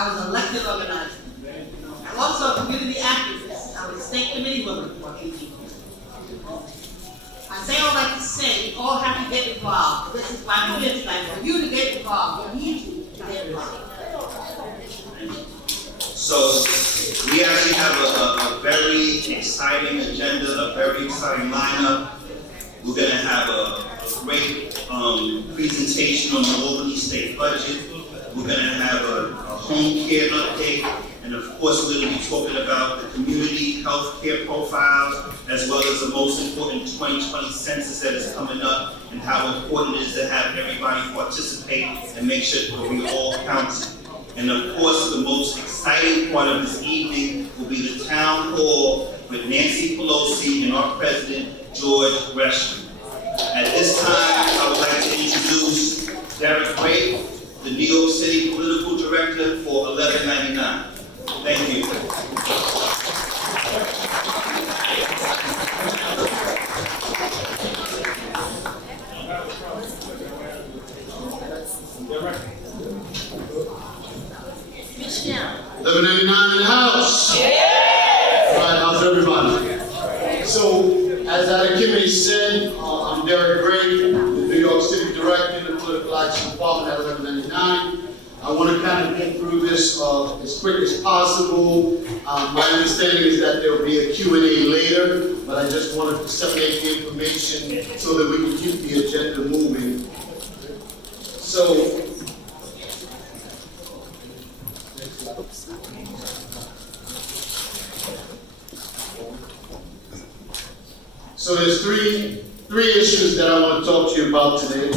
I was an elected organizer. I'm also a community activist. I was a state committee woman for 18 years. I say all that to say, we all have to get involved. This is why we're here tonight, for you to get involved. We need you to get involved. So we actually have a very exciting agenda, a very exciting lineup. We're going to have a great presentation on the Albany state budget. We're going to have a home care update. And of course, we're going to be talking about the community health care profiles, as well as the most important 2020 census that is coming up, and how important it is to have everybody participate and make sure that we all count. And of course, the most exciting part of this evening will be the town hall with Nancy Pelosi and our president, George Gresham. At this time, I would like to introduce Derek Gray, the New York City political director for 1199. Thank you. Michelle. 1199 in the house. Yeah. All right, how's everybody? So, as Adekime said, I'm Derek Gray, the New York City Director in the Political Action Department at 1199. I want to kind of get through this as quick as possible. My understanding is that there will be a Q&A later, but I just wanted to disseminate the information so that we can keep the agenda moving. So there's three issues that I want to talk to you about today.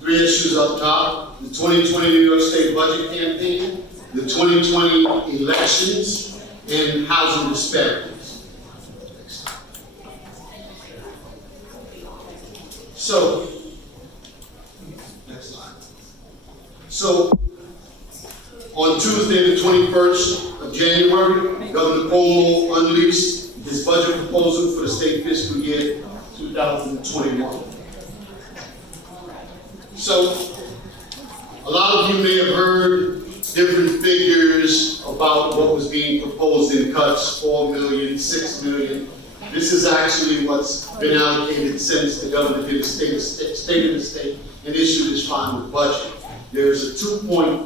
Three issues up top: the 2020 New York State budget campaign, the 2020 elections, and housing disparities. So, next slide. So, on Tuesday, the 21st of January, Governor Cuomo unleashed his budget proposal for the state fiscal year 2021. So, a lot of you may have heard different figures about what was being proposed in cuts, 4 million, 6 million. This is actually what's been allocated since the governor did a state of the state and issued his final budget. There's a 2.5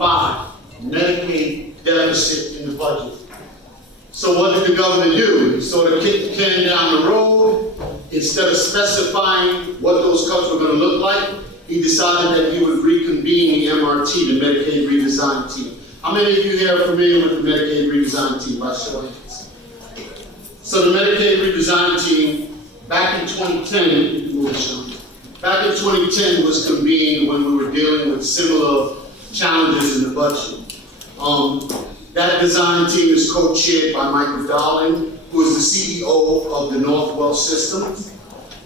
Medicaid deficit in the budget. So what did the governor do? He sort of kicked the can down the road. Instead of specifying what those cuts were going to look like, he decided that he would reconvene the MRT, the Medicaid redesign team. How many of you here are familiar with the Medicaid redesign team? By show of hands. So the Medicaid redesign team, back in 2010, back in 2010 was convened when we were dealing with similar challenges in the budget. That design team is co-chaired by Michael Darling, who is the CEO of the Northwell system,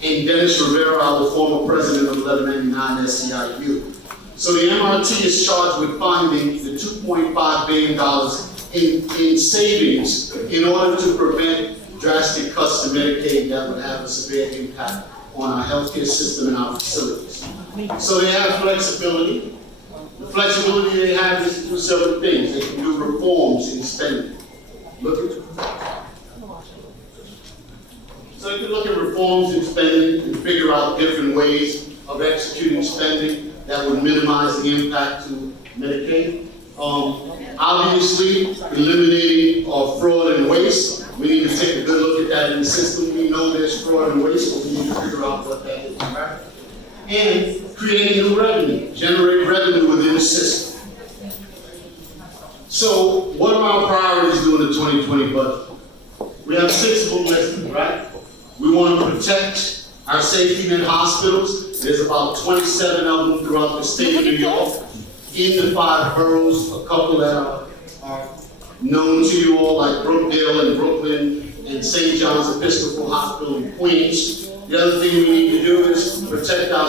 and Dennis Rivera, our former president of 1199 SEIU. So the MRT is charged with finding the $2.5 billion in savings in order to prevent drastic cuts to Medicaid that would have a severe impact on our healthcare system and our facilities. So they have flexibility. The flexibility they have is to do several things. They can do reforms in spending. So you can look at reforms in spending and figure out different ways of executing spending that would minimize the impact to Medicaid. Obviously, eliminating fraud and waste. We need to take a good look at that in the system. We know there's fraud and waste, but we need to figure out what that is, right? And create new revenue, generate revenue within the system. So, what are our priorities during the 2020 budget? We have 6 of them listed, right? We want to protect our safety net hospitals. There's about 27 of them throughout the state of New York. In the 5 boroughs, a couple that are known to you all, like Brookdale in Brooklyn and St. John's Episcopal Hospital in Queens. The other thing we need to do is protect our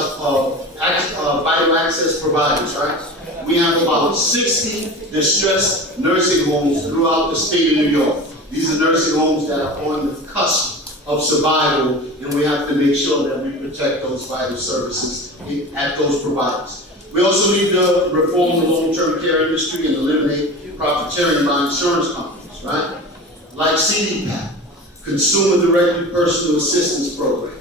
vital access providers, right? We have about 60 distressed nursing homes throughout the state of New York. These are nursing homes that are on the cusp of survival, and we have to make sure that we protect those vital services at those providers. We also need to reform the long-term care industry. industry and eliminate profiteering by insurance companies, right? Like CDPAP, Consumer Directed Personal Assistance Program.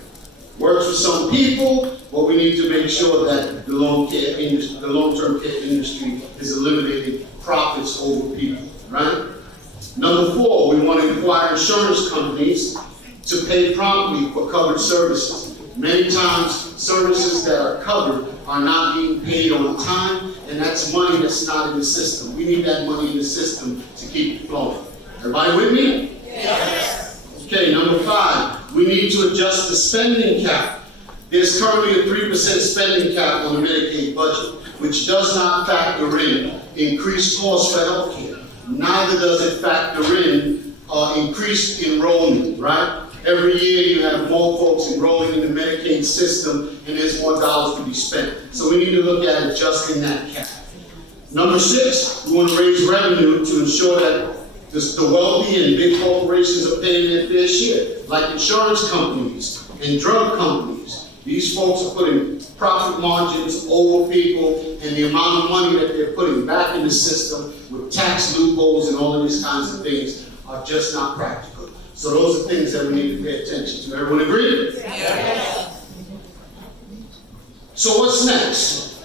Works for some people, but we need to make sure that the long-term care industry is eliminating profits over people, right? Number 4, we want to require insurance companies to pay promptly for covered services. Many times, services that are covered are not being paid on time, and that's money that's not in the system. We need that money in the system to keep it flowing. Everybody with me? Yes. Okay, number 5, we need to adjust the spending cap. There's currently a 3% spending cap on the Medicaid budget, which does not factor in increased costs for health care. Neither does it factor in increased enrollment, right? Every year you have more folks enrolling in the Medicaid system and there's more dollars to be spent. So we need to look at adjusting that cap. Number 6, we want to raise revenue to ensure that the wealthy and big corporations are paying their fair share, like insurance companies and drug companies. These folks are putting profit margins over people, and the amount of money that they're putting back in the system with tax loopholes and all of these kinds of things are just not practical. So those are things that we need to pay attention to. Everyone agree? Yes. So what's next?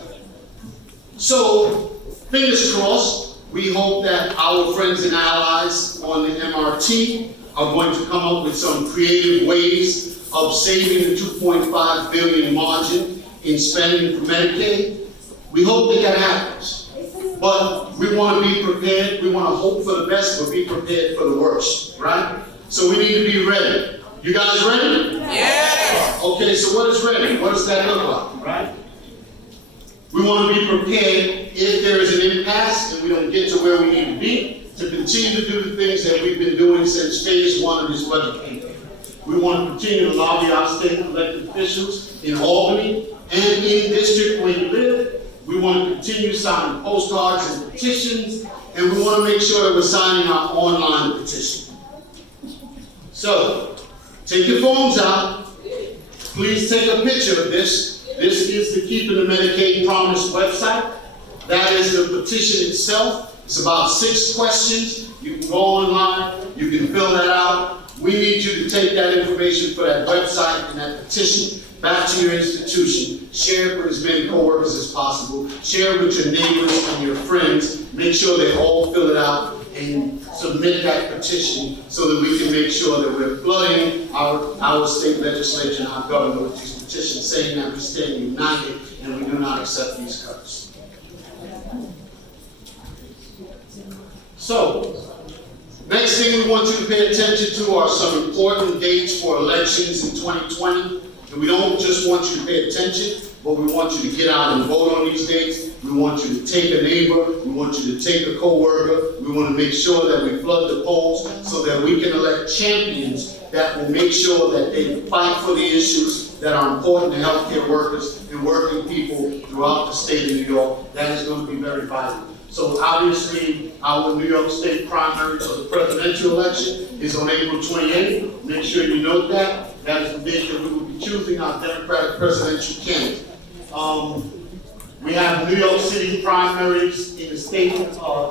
So, fingers crossed, we hope that our friends and allies on the MRT are going to come up with some creative ways of saving the $2.5 billion margin in spending for Medicaid. We hope that happens. But we want to be prepared. We want to hope for the best, but be prepared for the worst, right? So we need to be ready. You guys ready? Yes. Okay, so what is ready? What does that look like, right? We want to be prepared if there is an impasse and we don't get to where we need to be, to continue to do the things that we've been doing since phase 1 of this budget campaign. We want to continue to lobby our state elected officials in Albany and in district where you live. We want to continue signing postcards and petitions, and we want to make sure that we're signing our online petition. So, take your phones out. Please take a picture of this. This is the Keeping the Medicaid Promise website. That is the petition itself. It's about 6 questions. You can go online, you can fill that out. We need you to take that information for that website and that petition back to your institution. Share it with as many coworkers as possible. Share it with your neighbors and your friends. Make sure they all fill it out and submit that petition so that we can make sure that we're flooding our state legislature and our government with these petitions saying that we stand united and we do not accept these cuts. So, next thing we want you to pay attention to are some important dates for elections in 2020. And we don't just want you to pay attention, but we want you to get out and vote on these dates. We want you to take a neighbor. We want you to take a coworker. We want to make sure that we flood the polls so that we can elect champions that will make sure that they fight for the issues that are important to healthcare workers and working people throughout the state of New York. That is going to be very vital. So obviously, our New York State primary for the presidential election is on April 28th. Make sure you note that. That is the date that we will be choosing our Democratic presidential candidate. We have New York City primaries in the state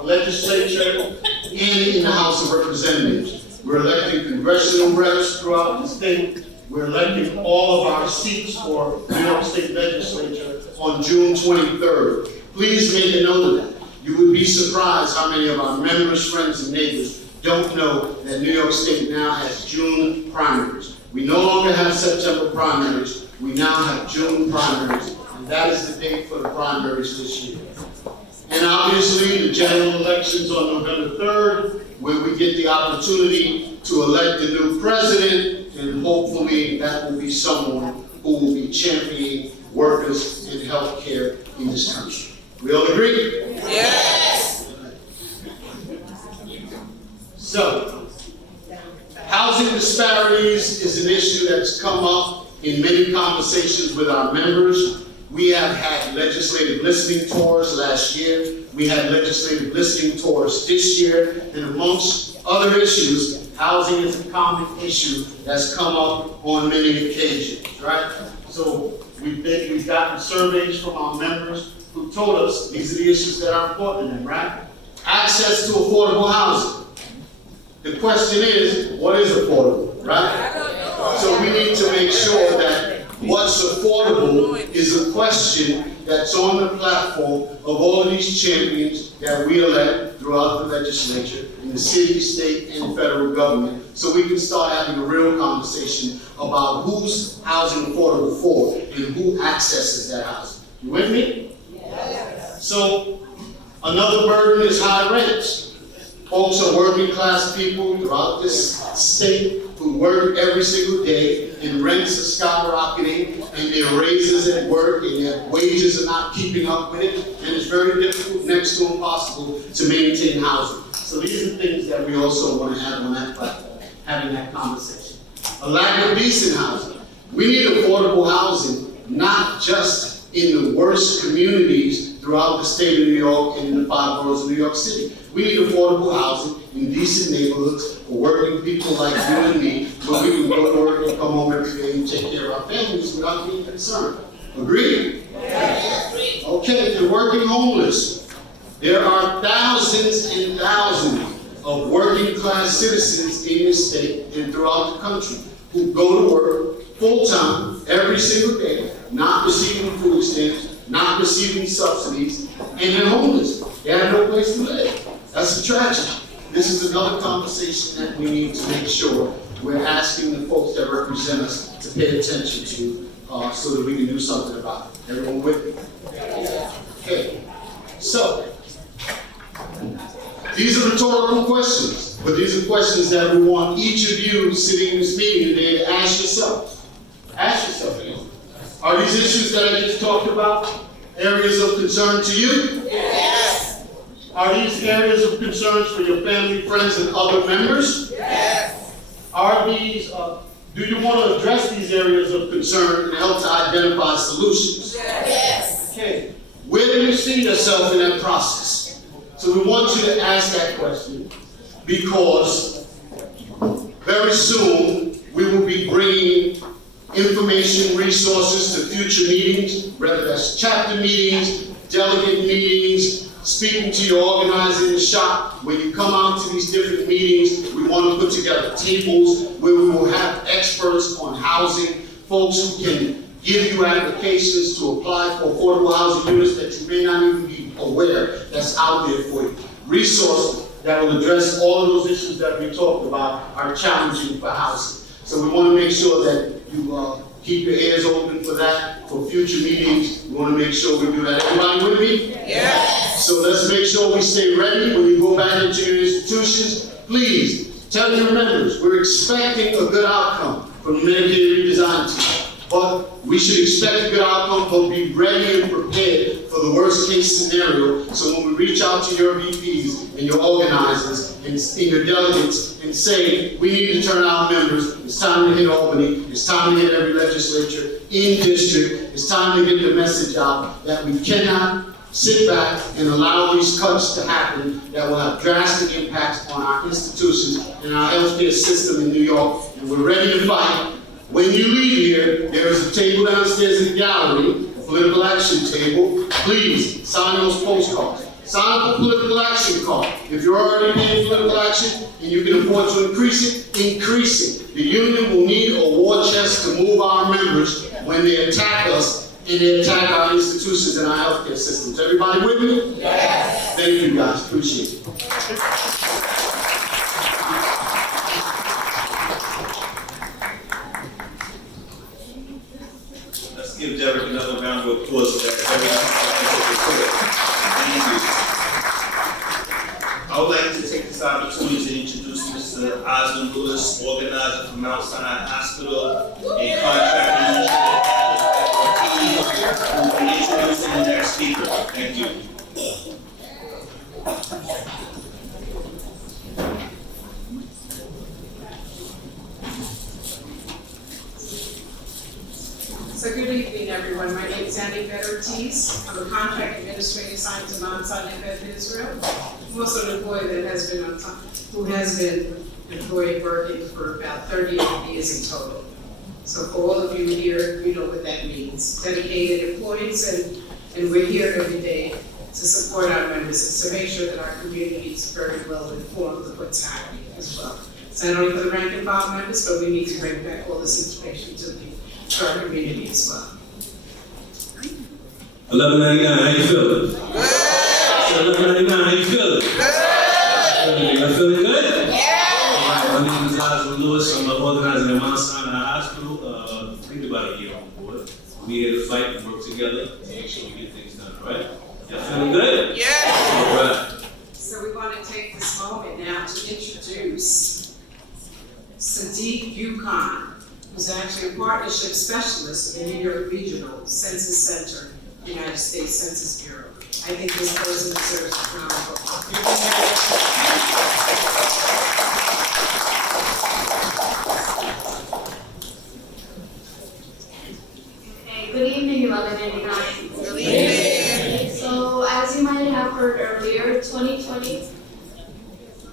legislature and in the House of Representatives. We're electing congressional reps throughout the state. We're electing all of our seats for New York State legislature on June 23rd. Please make a note of that. You would be surprised how many of our members, friends, and neighbors don't know that New York State now has June primaries. We no longer have September primaries. We now have June primaries, and that is the date for the primaries this year. And obviously, the general elections on November 3rd, where we get the opportunity to elect a new president, and hopefully that will be someone who will be championing workers in healthcare in this country. We all agree? Yes. So, housing disparities is an issue that's come up in many conversations with our members. We have had legislative listening tours last year. We had legislative listening tours this year. And amongst other issues, housing is a common issue that's come up on many occasions, right? So we've gotten surveys from our members. who told us these are the issues that are important to them, right? Access to affordable housing. The question is, what is affordable, right? So we need to make sure that what's affordable is a question that's on the platform of all of these champions that we elect throughout the legislature, in the city, state, and federal government, so we can start having a real conversation about who's housing affordable for and who accesses that housing. You with me? Yes. So, another burden is high rents. Folks are working class people throughout this state who work every single day, and rents are skyrocketing, and their raises at work and their wages are not keeping up with it, and it's very difficult, next to impossible, to maintain housing. So these are things that we also want to have on that platform, having that conversation. A lack of decent housing. We need affordable housing, not just in the worst communities throughout the state of New York and in the 5 boroughs of New York City. We need affordable housing in decent neighborhoods for working people like you and me, where we can go to work and come home every day and take care of our families without being concerned. Agreed? Yes. Okay, the working homeless. There are thousands and thousands of working class citizens in this state and throughout the country who go to work full-time every single day, not receiving food stamps, not receiving subsidies, and they're homeless. They have no place to live. That's a tragedy. This is another conversation that we need to make sure we're asking the folks that represent us to pay attention to, so that we can do something about it. Everyone with me? Okay. So, these are rhetorical questions, but these are questions that we want each of you sitting in this meeting today to ask yourself. Ask yourself, are these issues that I just talked about areas of concern to you? Yes. Are these areas of concerns for your family, friends, and other members? Yes. Are these, do you want to address these areas of concern and help to identify solutions? Yes. Okay. Where do you see yourself in that process? So we want you to ask that question, because very soon we will be bringing information, resources to future meetings, whether that's chapter meetings, delegate meetings, speaking to your organizer in the shop. When you come out to these different meetings, we want to put together tables where we will have experts on housing, folks who can give you applications to apply for affordable housing units that you may not even be aware that's out there for you. Resources that will address all of those issues that we talked about are challenging for housing. So we want to make sure that you keep your ears open for that, for future meetings. We want to make sure we do that. Everybody with me? Yes. So let's make sure we stay ready when you go back into your institutions. Please tell your members we're expecting a good outcome from the Medicaid redesign team. But we should expect a good outcome, but be ready and prepared for the worst case scenario. So when we reach out to your VPs and your organizers and your delegates and say, we need to turn out members, it's time to hit Albany, it's time to hit every legislature in district, it's time to get the message out that we cannot sit back and allow these cuts to happen that will have drastic impacts on our institutions and our healthcare system in New York. And we're ready to fight. When you leave here, there is a table downstairs in the gallery, a political action table. Please sign those postcards. Sign up a political action card. If you're already paying political action and you can afford to increase it. The union will need a war chest to move our members when they attack us and they attack our institutions and our healthcare systems. Everybody with me? Yes. Thank you guys, appreciate it. Give Derek another round of applause for that. Thank you. I would like to take this opportunity to introduce Mr. Osmond Lewis, organizer from Mount Sinai Hospital, a contract who will be introducing the next speaker. Thank you. So good evening, everyone. My name is Sandy Ortiz. I'm a contract administrator assigned to Mount Sinai Israel. I'm also an employee that who has been employed working for about 38 years in total. So for all of you here, you know what that means. Dedicated employees, and And we're here every day to support our members and to make sure that our community is very well informed of what's happening as well. So not only for the rank and file members, but we need to bring back all this information to our community as well. 1199, how you feeling? Good. 1199, how you feeling? Good. You feeling good? Yeah. All right, my name is Oswald Lewis. I'm the organizer at Mount Sinai Hospital. Think about a year on board. We here to fight and work together to make sure we get things done, right? Y'all feeling good? Yeah. All right. So we want to take this moment now to introduce Sadiq Yukon, who's actually a partnership specialist in the New York Regional Census Center, United States Census Bureau. I think this person deserves a round of applause. Okay, good evening, 1199. Good evening. So, as you might have heard earlier, 2020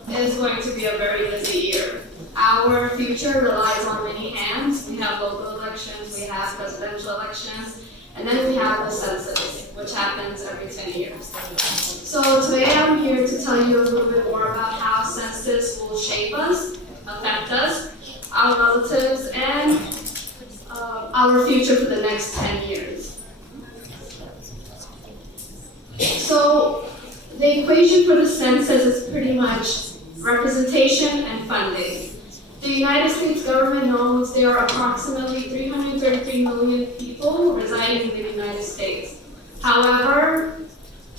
is going to be a very busy year. Our future relies on many hands. We have local elections, we have presidential elections, and then we have the census, which happens every 10 years. So today I'm here to tell you a little bit more about how census will shape us, affect us, our relatives, and our future for the next 10 years. So the equation for the census is pretty much representation and funding. The United States government knows there are approximately 333 million people residing in the United States. However,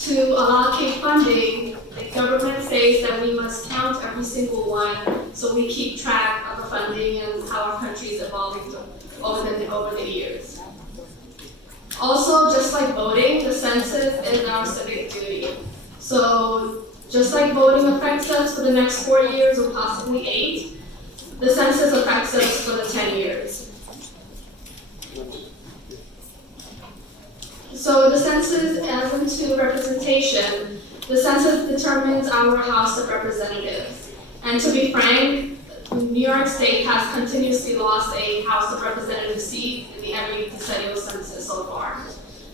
to allocate funding, the government says that we must count every single one so we keep track of the funding and how our country is evolving over the years. Also, just like voting, the census is our civic duty. So, just like voting affects us for the next 4 years or possibly 8, the census affects us for the 10 years. So the census, as into representation, the census determines our House of Representatives. And to be frank, New York State has continuously lost a House of Representatives seat in the every decennial census so far.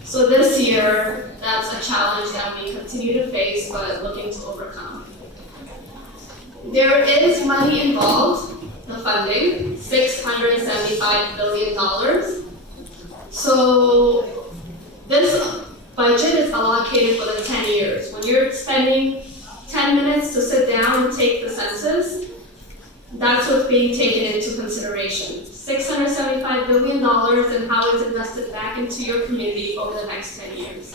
So this year, that's a challenge that we continue to face, but looking to overcome. There is money involved. The funding, $675 billion. So this budget is allocated for the 10 years. When you're spending 10 minutes to sit down and take the census, that's what's being taken into consideration. $675 billion and how it's invested back into your community over the next 10 years.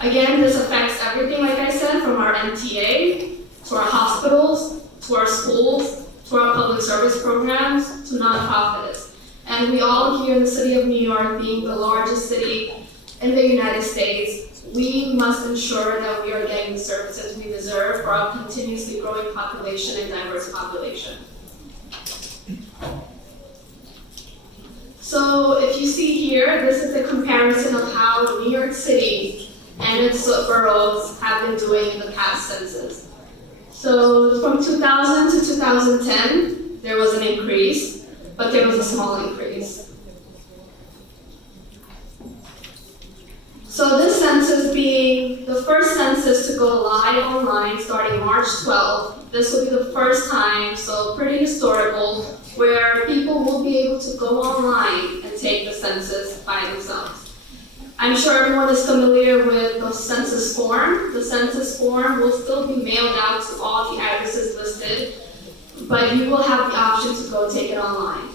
Again, this affects everything, like I said, from our MTA to our hospitals, to our schools, to our public service programs, to nonprofits. And we all here in the city of New York, being the largest city in the United States, we must ensure that we are getting the services we deserve for our continuously growing population and diverse population. So if you see here, this is a comparison of how New York City and its boroughs have been doing in the past census. So from 2000 to 2010, there was an increase, but there was a small increase. So this census being the first census to go live online starting March 12th, this will be the first time, so pretty historical, where people will be able to go online and take the census by themselves. I'm sure everyone is familiar with the census form. The census form will still be mailed out to all the addresses listed, but you will have the option to go take it online.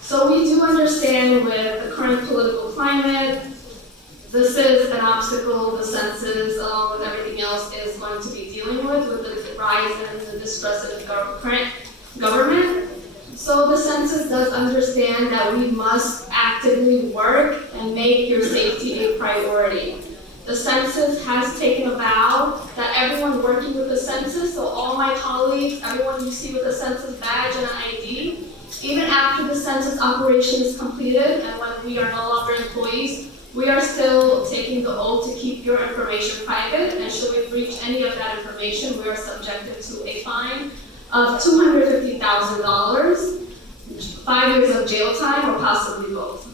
So we do understand with the current political climate, this is an obstacle the census, along with everything else, is going to be dealing with the rise in the distrust of the current government. So the census does understand that we must actively work and make your safety a priority. The census has taken a vow that everyone working with the census, so all my colleagues, everyone you see with a census badge and an ID, even after the census operation is completed and when we are no longer employees, we are still taking the oath to keep your information private, and should we breach any of that information, we are subjected to a fine of $250,000 5 years of jail time or possibly both.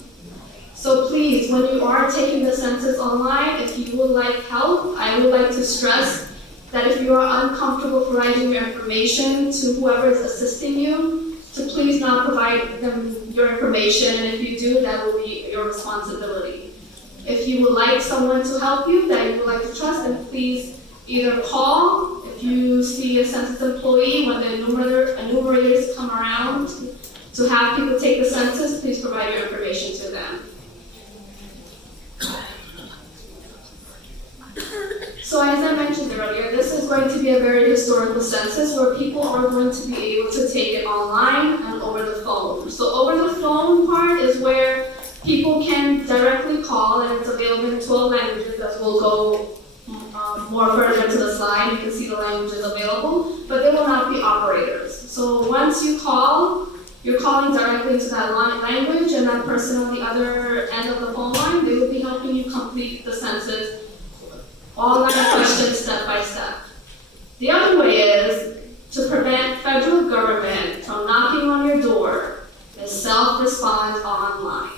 So please, when you are taking the census online, if you would like help, I would like to stress that if you are uncomfortable providing your information to whoever is assisting you, to please not provide them your information, and if you do, that will be your responsibility. If you would like someone to help you that you would like to trust, then please either call. If you see a census employee, when the enumerators come around to have people take the census, please provide your information to them. So as I mentioned earlier, this is going to be a very historical census where people are going to be able to take it online and over the phone. So over the phone part is where people can directly call, and it's available in 12 languages, as we'll go more further into the slide. You can see the languages available, but they will not be operators. So once you call, you're calling directly to that language, and that person on the other end of the phone line, they will be helping you complete the census, all 9 questions step by step. The other way is to prevent federal government from knocking on your door is self-response online.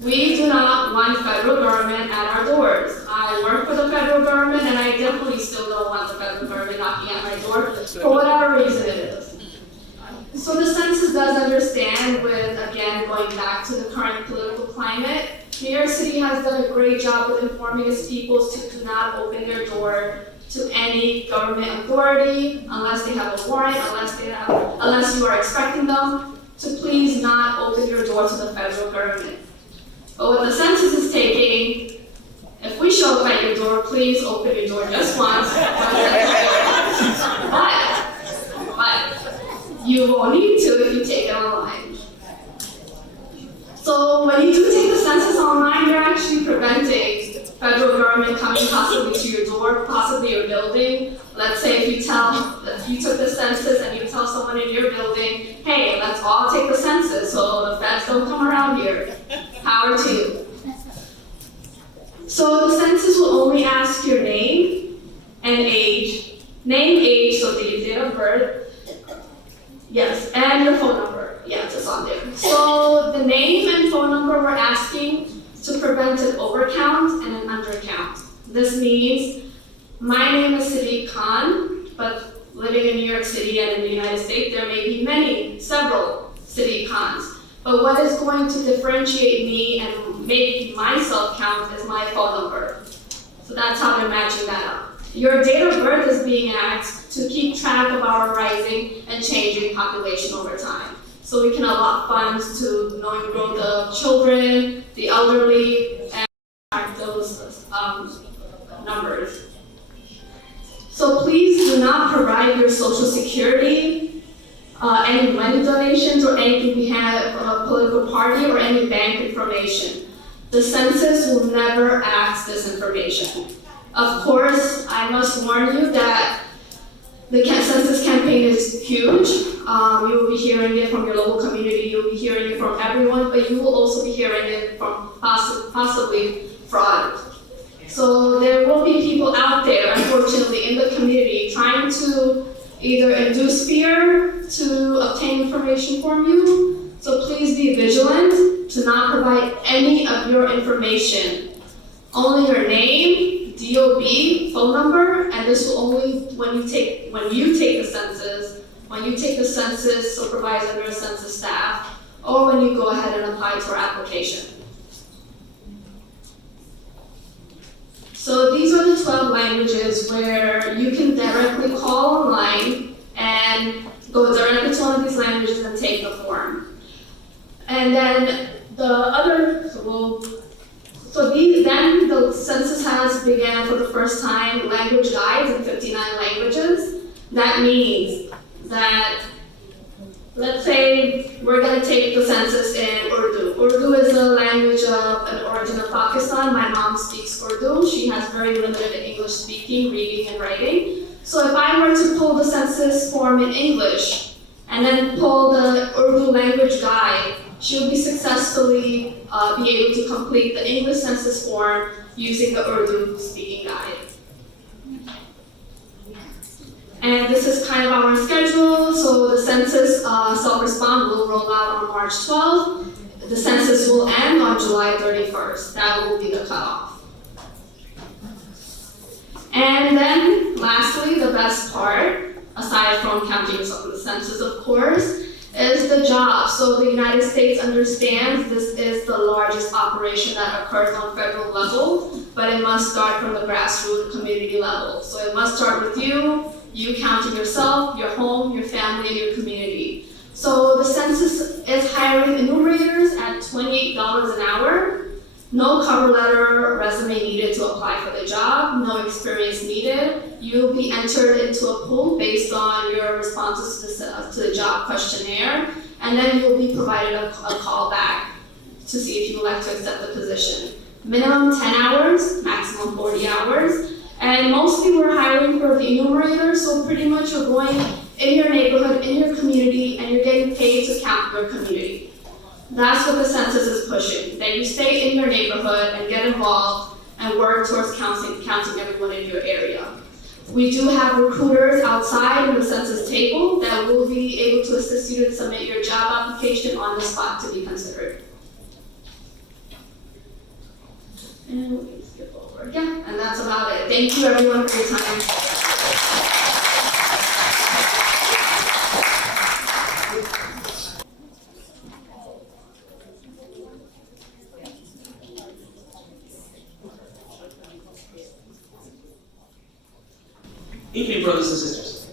We do not want federal government at our doors. I work for the federal government, and I definitely still don't want the federal government knocking at my door for whatever reason it is. So the census does understand with, again, going back to the current political climate, New York City has done a great job with informing its people to do not open their door to any government authority unless they have a warrant, unless you are expecting them to please not open your door to the federal government. But what the census is taking, if we show up at your door, please open your door just once. But you won't need to if you take it online. So when you do take the census online, you're actually preventing federal government coming possibly to your door, possibly your building. Let's say if you took the census and you tell someone in your building, hey, let's all take the census so the feds don't come around here. Power to you. So the census will only ask your name and age. Name, age, so the date of birth. Yes, and your phone number. Yes, it's on there. So the name and phone number we're asking to prevent an overcount and an undercount. This means my name is Sadiq Khan, but living in New York City and in the United States, there may be several Sadiq Khans. But what is going to differentiate me and make myself count is my phone number. So that's how they're matching that up. Your date of birth is being asked to keep track of our rising and changing population over time. So we can allot funds to knowing growth of children, the elderly, and track those numbers. So please do not provide your social security, any money donations, or anything we have from a political party or any bank information. The census will never ask this information. Of course, I must warn you that the census campaign is huge. You will be hearing it from your local community, you'll be hearing it from everyone, but you will also be hearing it from possibly fraud. So there will be people out there, unfortunately, in the community trying to either induce fear to obtain information from you. So please be vigilant to not provide any of your information. Only your name, DOB, phone number, and this will only when you take the census, supervised under a census staff, or when you go ahead and apply to our application. So these are the 12 languages where you can directly call online and go directly to one of these languages and take the form. And then then the census has began for the first time language guides in 59 languages. That means that, let's say we're going to take the census in Urdu. Urdu is a language of an origin of Pakistan. My mom speaks Urdu. She has very limited English speaking, reading, and writing. So if I were to pull the census form in English and then pull the Urdu language guide, she'll be successfully be able to complete the English census form using the Urdu speaking guide. And this is kind of our schedule. So the census self-respond will roll out on March 12th. The census will end on July 31st. That will be the cutoff. And then lastly, the best part, aside from counting the census of course, is the job. So the United States understands this is the largest operation that occurs on federal level, but it must start from the grassroots community level. So it must start with you counting yourself, your home, your family, and your community. So the census is hiring enumerators at $28 an hour. No cover letter, resume needed to apply for the job, no experience needed. You'll be entered into a pool based on your responses to the job questionnaire, and then you'll be provided a call back to see if you would like to accept the position. Minimum 10 hours, maximum 40 hours, and mostly we're hiring for the enumerator, so pretty much you're going in your neighborhood, in your community, and you're getting paid to count your community. That's what the census is pushing, that you stay in your neighborhood and get involved and work towards counting everyone in your area. We do have recruiters outside in the census table that will be able to assist you to submit your job application on the spot to be considered. And we can skip over, yeah, and that's about it. Thank you everyone for your time. Evening, brothers and sisters.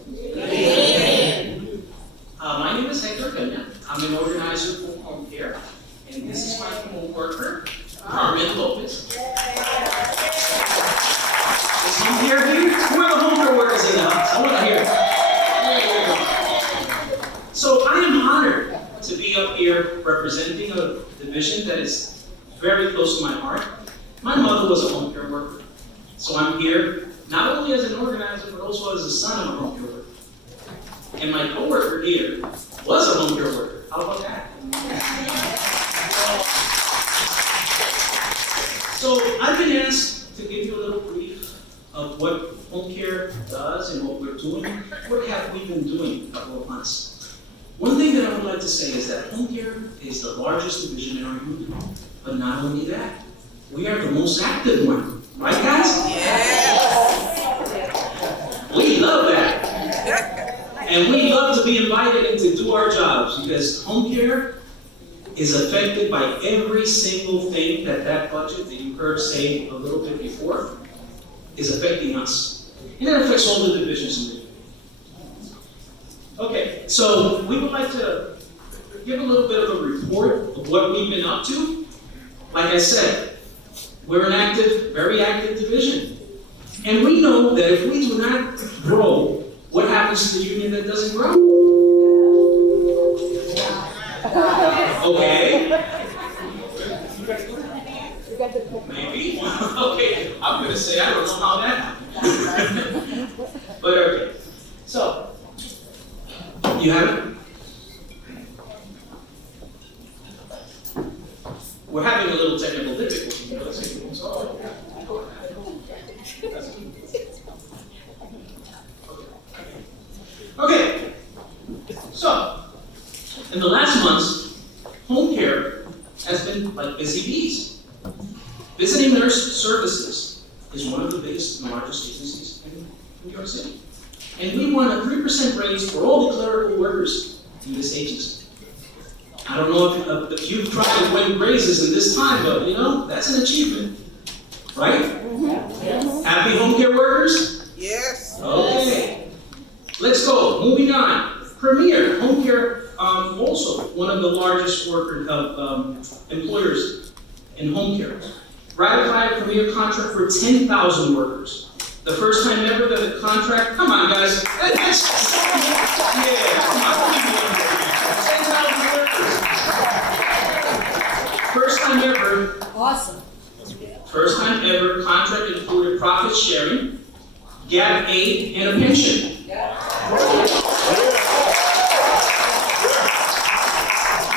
My name is Hector Peña. I'm an organizer for home care, and this is my home worker, Carmen Lopez. Is he here? Who are the home care workers in the house? I want to hear. There you go. So I am honored to be up here representing a division that is very close to my heart. My mother was a home care worker, so I'm here not only as an organizer, but also as a son of a home care worker. And my coworker here was a home care worker. How about that? So I've been asked to give you a little brief of what home care does and what we're doing. What have we been doing a couple of months? One thing that I would like to say is that home care is the largest division in our union. But not only that, we are the most active one. Right, guys? Yes. We love that. And we love to be invited in to do our jobs because home care is affected by every single thing that budget that you heard say a little bit before is affecting us. And it affects all the divisions in the union. Okay, so we would like to give a little bit of a report of what we've been up to. Like I said, we're an active, very active division. And we know that if we do not grow, what happens to the union that doesn't grow? Okay. Maybe. Okay, I'm going to say I don't know how that happened. But okay. So, you have it? We're having a little technical difficulty. Okay, so in the last months, home care has been like busy bees. Visiting nurse services is one of the biggest and largest agencies in New York City. And we won a 3% raise for all the clerical workers in this agency. I don't know if you've tried to win raises in this time, but you know, that's an achievement, right? Yes. Happy home care workers? Yes. Okay. Let's go, moving on. Premier Home Care, also one of the largest employers in home care. Ratified a premier contract for 10,000 workers. The first time ever that a contract, come on guys, yeah, come on, 10,000 workers. First time ever. Awesome. First time ever, contract included profit sharing, gap aid, and a pension.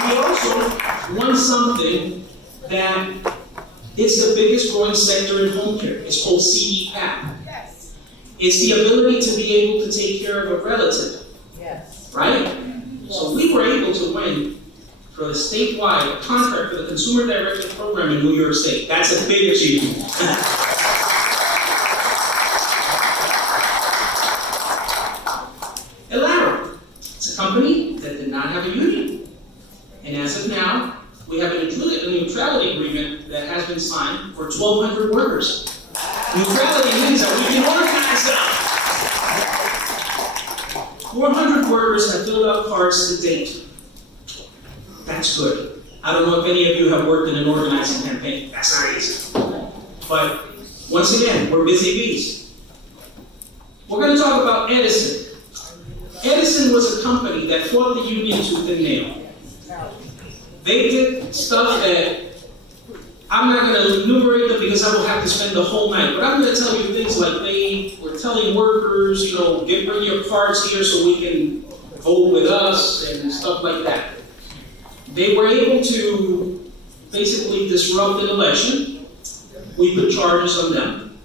We also won something that is the biggest growing sector in home care. It's called CEPAP. It's the ability to be able to take care of a relative, Yes. right? So we were able to win for the statewide contract for the Consumer Directed Program in New York State. That's a big achievement. Elara, it's a company that did not have a union. And as of now, we have a neutrality agreement that has been signed for 1,200 workers. Neutrality means that we can organize now. 400 workers have filled out cards to date. That's good. I don't know if any of you have worked in an organizing campaign. That's not easy. But once again, we're busy bees. We're going to talk about Edison. Edison was a company that fought the union tooth and nail. They did stuff that I'm not going to enumerate them because I will have to spend the whole night. But I'm going to tell you things like they were telling workers, bring your cards here so we can vote with us and stuff like that. They were able to basically disrupt an election. We put charges on them.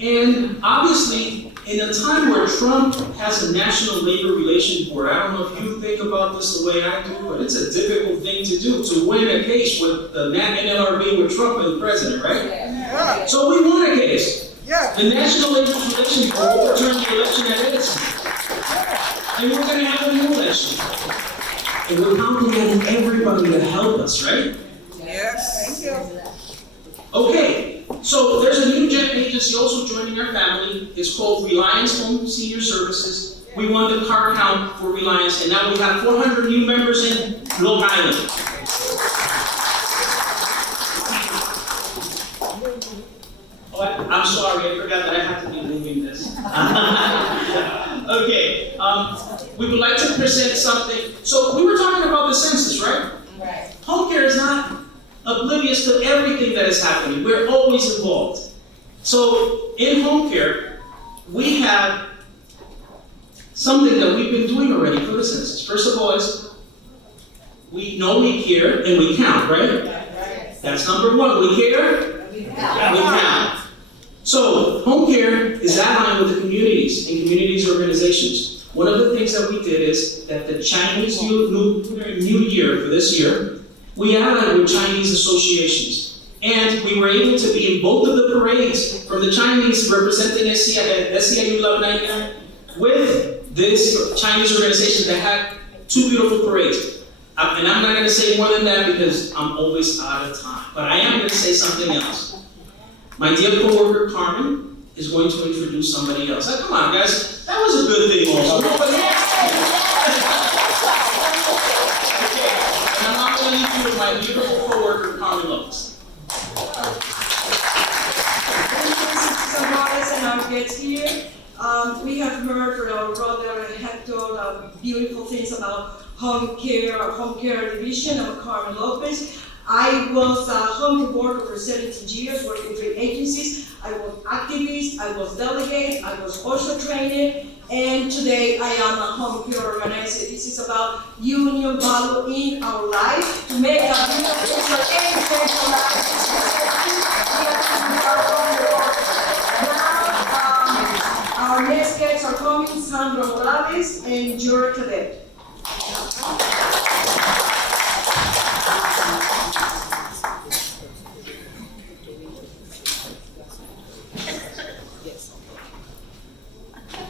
And obviously, in a time where Trump has a National Labor Relations Board, I don't know if you think about this the way I do, but it's a difficult thing to do, to win a case with the NLRB with Trump as president, right? Yeah. So we won a case. Yeah. The National Labor Relations Board overturned the election at Edison. And we're going to have a new election. And we're counting on everybody to help us, right? Yes. Thank you. Okay, so there's a new agency also joining our family. It's called Reliance Home Senior Services. We won the car count for Reliance, and now we have 400 new members in Long Island. Oh, I'm sorry, I forgot that I have to be moving this. Okay, we would like to present something. So we were talking about the census, right? Right. Home care is not oblivious to everything that is happening. We're always involved. So in home care, we have something that we've been doing already for the census. First of all is, we know we care and we count, right? Right. That's number one. We care, we count. So home care is allying with the communities and communities organizations. One of the things that we did is that the Chinese New Year for this year, we allied with Chinese associations. And we were able to be in both of the parades from the Chinese representing SCIU Love 99 with this Chinese organization that had two beautiful parades. And I'm not going to say more than that because I'm always out of time. But I am going to say something else. My dear coworker Carmen is going to introduce somebody else. Now, come on, guys. That was a good thing also. Nobody and I'm going to leave you with my beautiful coworker Carmen Lopez. Some brothers and our guests here. We have heard from our brother Hector beautiful things about home care division of Carmen Lopez. I was a home care worker for 17 years, working in 3 agencies. I was activist, I was delegate, I was also trained, and today I am a home care organizer. This is about union value in our life to make a beautiful for every person's life. Now, our next guests are coming, Sandra Morales and George Cadet.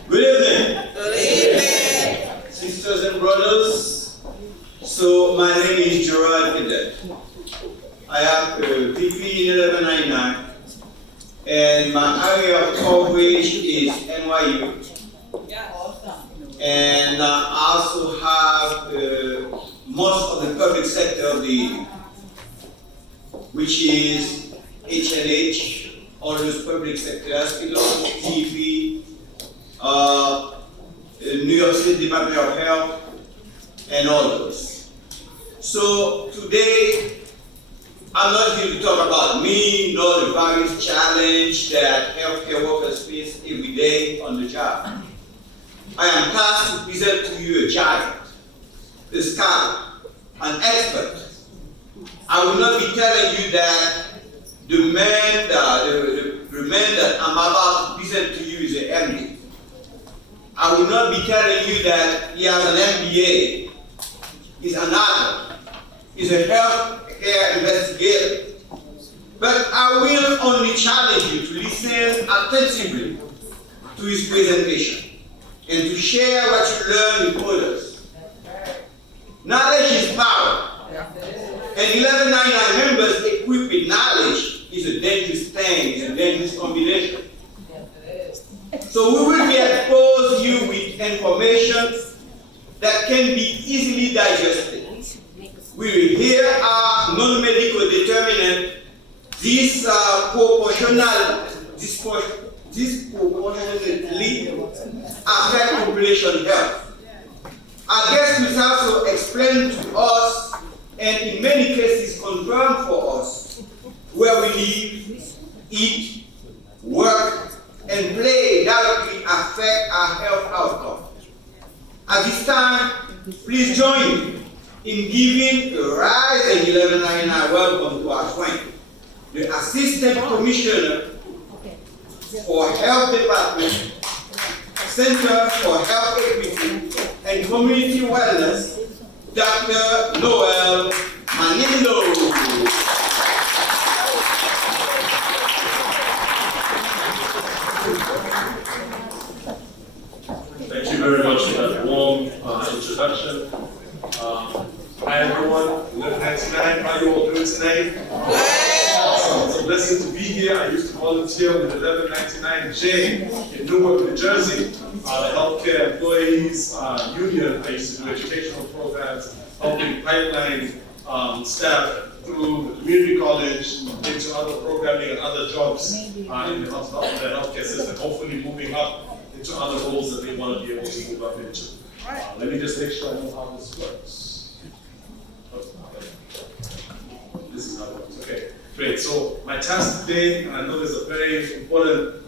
Good evening. Good evening. Sisters and brothers. So my name is Gerard Cadet. I am VP in 1199 and my area of coverage is NYU. And I also have most of the public sector of the union, which is H&H, all those public sector hospitals, TV, New York City Department of Health, and all those. So today, I'm not here to talk about me, nor the various challenges that healthcare workers face every day on the job. I am tasked to present to you a giant, a scholar, an expert. I will not be telling you that the man man that I'm about to present to you is an MD. I will not be telling you that he has an MBA. He's an actor. He's a health care investigator. But I will only challenge you to listen attentively to his presentation and to share what you learn with others. Knowledge is power. And 1199 members equipped with knowledge is a dangerous thing, it's a dangerous combination. So we will be exposed you with information that can be easily digested. We will hear our non-medical determinant, this disproportionately affect population health. Our guest will also explain to us, and in many cases confirm for us, where we live, eat, work, and play directly affect our health outcomes. At this time, please join me in giving a rising 1199 welcome to our friend, the Assistant Commissioner for Health Department, Center for Health Equity and Community Wellness, Dr. Noel Manindo. Thank you very much for that warm introduction. Hi everyone, 1199, how you all doing tonight? Awesome, it's a blessing to be here. I used to volunteer with 1199J in Newark, New Jersey, the Healthcare Employees Union. I used to do educational programs, helping pipeline staff through the community college into other programming and other jobs in the healthcare system, hopefully moving up into other roles that they want to be able to move up into. Let me just make sure I know how this works. This is how it works. Okay, great. So my task today, and I know there's a very important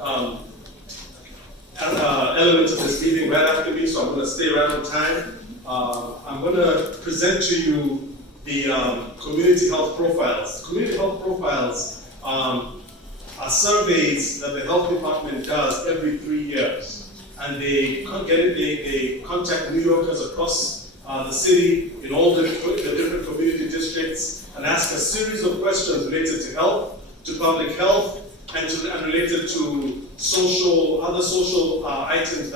element of this meeting right after me, so I'm going to stay right on time. I'm going to present to you the community health profiles. Community health profiles are surveys that the health department does every 3 years, and they contact New Yorkers across the city in all the different community districts and ask a series of questions related to health, to public health, and related to other social items,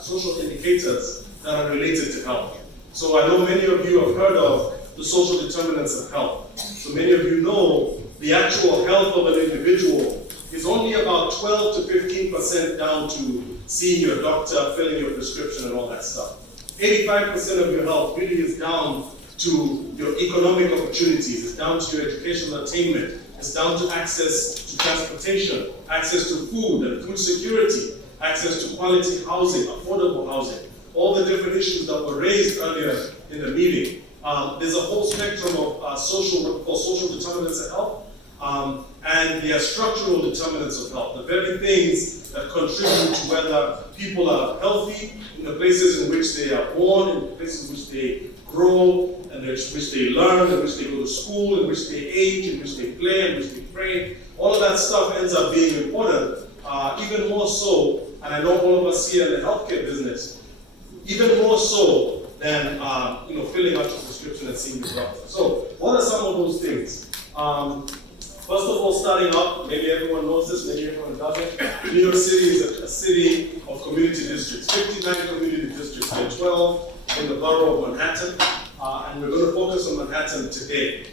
social indicators that are related to health. So I know many of you have heard of the social determinants of health. So many of you know the actual health of an individual is only about 12 to 15% down to seeing your doctor, filling your prescription, and all that stuff. 85% of your health really is down to your economic opportunities, it's down to your educational attainment, it's down to access to transportation, access to food and food security, access to quality housing, affordable housing, all the different issues that were raised earlier in the meeting. There's a whole spectrum of social determinants of health, and there are structural determinants of health, the very things that contribute to whether people are healthy in the places in which they are born, in the places in which they grow, and in which they learn, in which they go to school, in which they age, in which they play, in which they pray. All of that stuff ends up being important, even more so, and I know all of us here in the healthcare business, even more so than filling out your prescription and seeing your doctor. So, what are some of those things? First of all, starting up, maybe everyone knows this, maybe everyone doesn't. New York City is a city of community districts, 59 community districts, there are 12 in the borough of Manhattan, and we're going to focus on Manhattan today.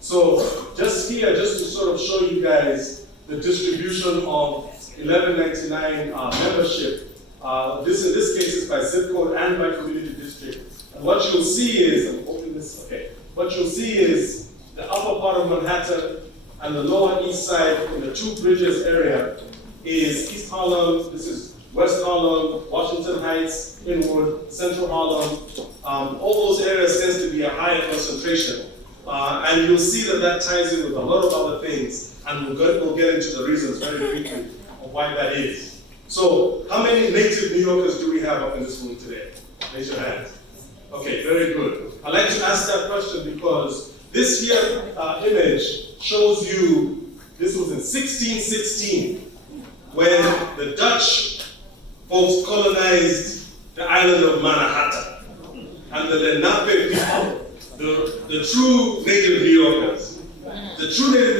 So just here, just to sort of show you guys the distribution of 1199 membership. In this case is by zip code and by community district. And what you'll see is, I'm hoping this, okay. What you'll see is the upper part of Manhattan and the lower east side in the Two Bridges area is East Harlem, this is West Harlem, Washington Heights, Inwood, Central Harlem. All those areas tends to be a higher concentration. And you'll see that ties in with a lot of other things, and we'll get into the reasons very briefly of why that is. So, how many native New Yorkers do we have up in this room today? Raise your hands. Okay, very good. I'd like to ask that question because this here image shows you This was in 1616, when the Dutch folks colonized the island of Manhattan. And the Lenape people, the true native New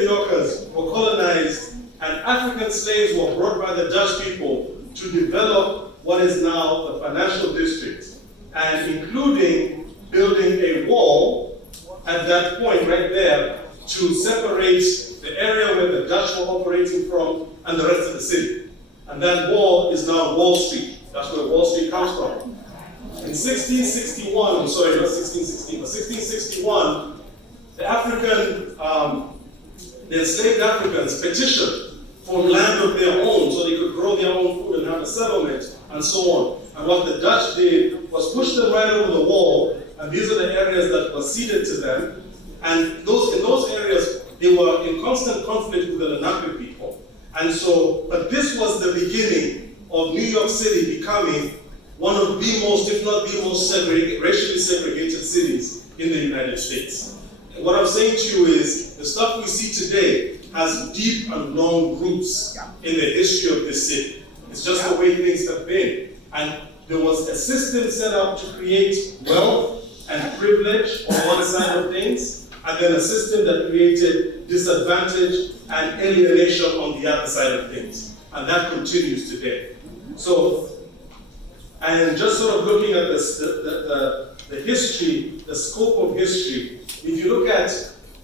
Yorkers, were colonized, and African slaves were brought by the Dutch people to develop what is now the financial district, and including building a wall at that point right there to separate the area where the Dutch were operating from and the rest of the city. And that wall is now Wall Street. That's where Wall Street comes from. In 1661, I'm sorry, not 1616, but 1661, the enslaved Africans petitioned for land of their own so they could grow their own food and have a settlement and so on. And what the Dutch did was push them right over the wall, and these are the areas that were ceded to them. And in those areas, they were in constant conflict with the Lenape people. And so, but this was the beginning of New York City becoming one of the most, if not the most racially segregated cities in the United States. And what I'm saying to you is, the stuff we see today has deep and long roots in the history of this city. It's just the way things have been. And there was a system set up to create wealth and privilege on one side of things, and then a system that created disadvantage and alienation on the other side of things. And that continues today. So, and just sort of looking at the history, the scope of history, if you look at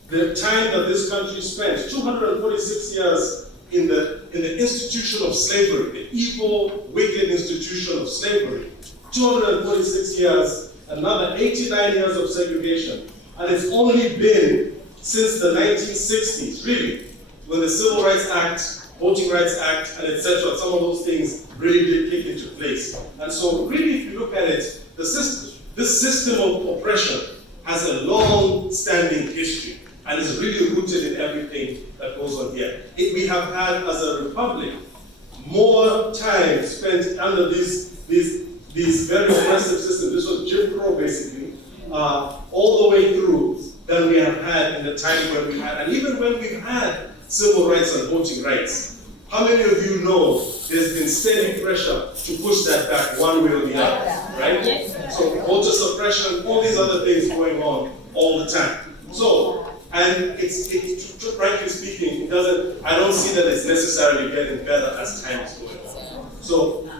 the time that this country spent, 246 years in the institution of slavery, the evil, wicked institution of slavery, 246 years, another 89 years of segregation. And it's only been since the 1960s, really, when the Civil Rights Act, Voting Rights Act, and etc., some of those things really did kick into place. And so really, if you look at it, this system of oppression has a long-standing history and is really rooted in everything that goes on here. We have had, as a republic, more time spent under these very oppressive systems. This was Jim Crow, basically, all the way through than we have had in the time when we had, and even when we've had civil rights and voting rights. How many of you know there's been steady pressure to push that back one way or the other, right? So voter suppression, all these other things going on all the time. So, and it's frankly speaking, I don't see that it's necessarily getting better as time is going on. So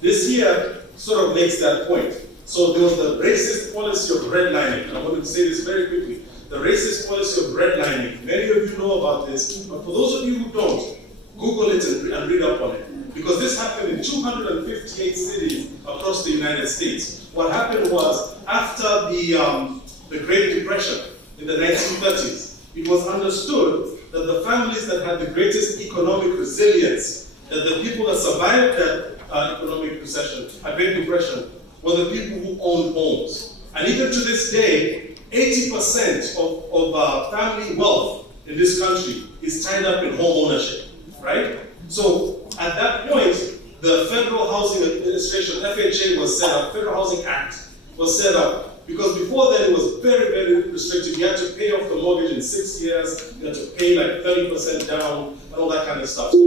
this here sort of makes that point. So there was the racist policy of redlining, and I want to say this very quickly. The racist policy of redlining, many of you know about this, but for those of you who don't, Google it and read up on it. Because this happened in 258 cities across the United States. What happened was, after the Great Depression in the 1930s, it was understood that the families that had the greatest economic resilience, that the people that survived that economic recession, Great Depression, were the people who owned homes. And even to this day, 80% of family wealth in this country is tied up in home ownership, right? So at that point, the Federal Housing Administration, FHA, was set up, Federal Housing Act was set up, because before then it was very, very restrictive. You had to pay off the mortgage in 6 years, you had to pay like 30% down, and all that kind of stuff. So,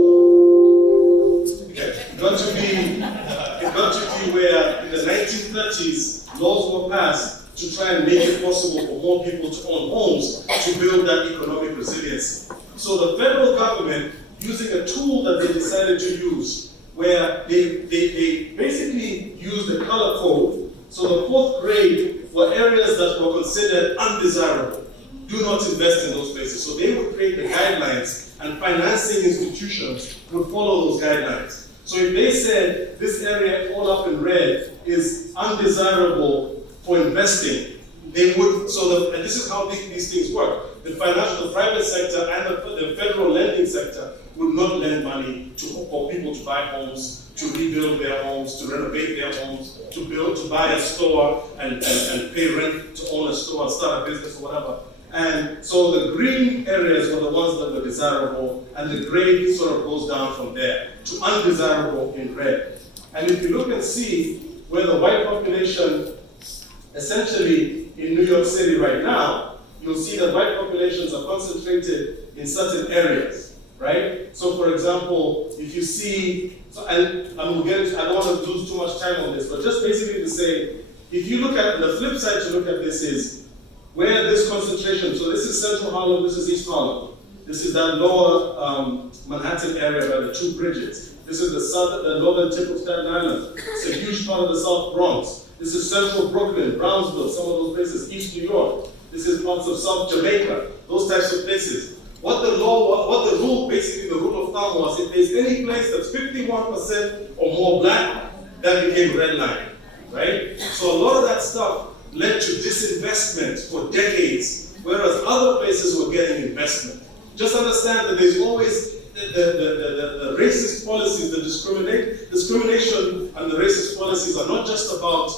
it got to be where in the 1930s, laws were passed to try and make it possible for more people to own homes to build that economic resilience. So the federal government, using a tool that they decided to use, where they basically used the color code. So the fourth grade were areas that were considered undesirable. Do not invest in those places. So they would create the guidelines, and financing institutions would follow those guidelines. So if they said this area all up in red is undesirable for investing, they would, and this is how these things work. The private sector and the federal lending sector would not lend money for people to buy homes, to rebuild their homes, to renovate their homes, to buy a store and pay rent to own a store and start a business or whatever. And so the green areas were the ones that were desirable, and the gray sort of goes down from there to undesirable in red. And if you look and see where the white population, essentially in New York City right now, you'll see that white populations are concentrated in certain areas, right? So for example, if you see, and we'll get into, I don't want to lose too much time on this, but just basically to say, if you look at, the flip side to look at this is, where this concentration, so this is Central Harlem, this is East Harlem. This is that lower Manhattan area by the two bridges. This is the northern tip of Staten Island. It's a huge part of the South Bronx. This is Central Brooklyn, Brownsville, some of those places, East New York. This is parts of South Jamaica, those types of places. What the rule, basically the rule of thumb was, if there's any place that's 51% or more black, that became red line, right? So a lot of that stuff led to disinvestment for decades, whereas other places were getting investment. Just understand that there's always the racist policies, the discrimination and the racist policies are not just about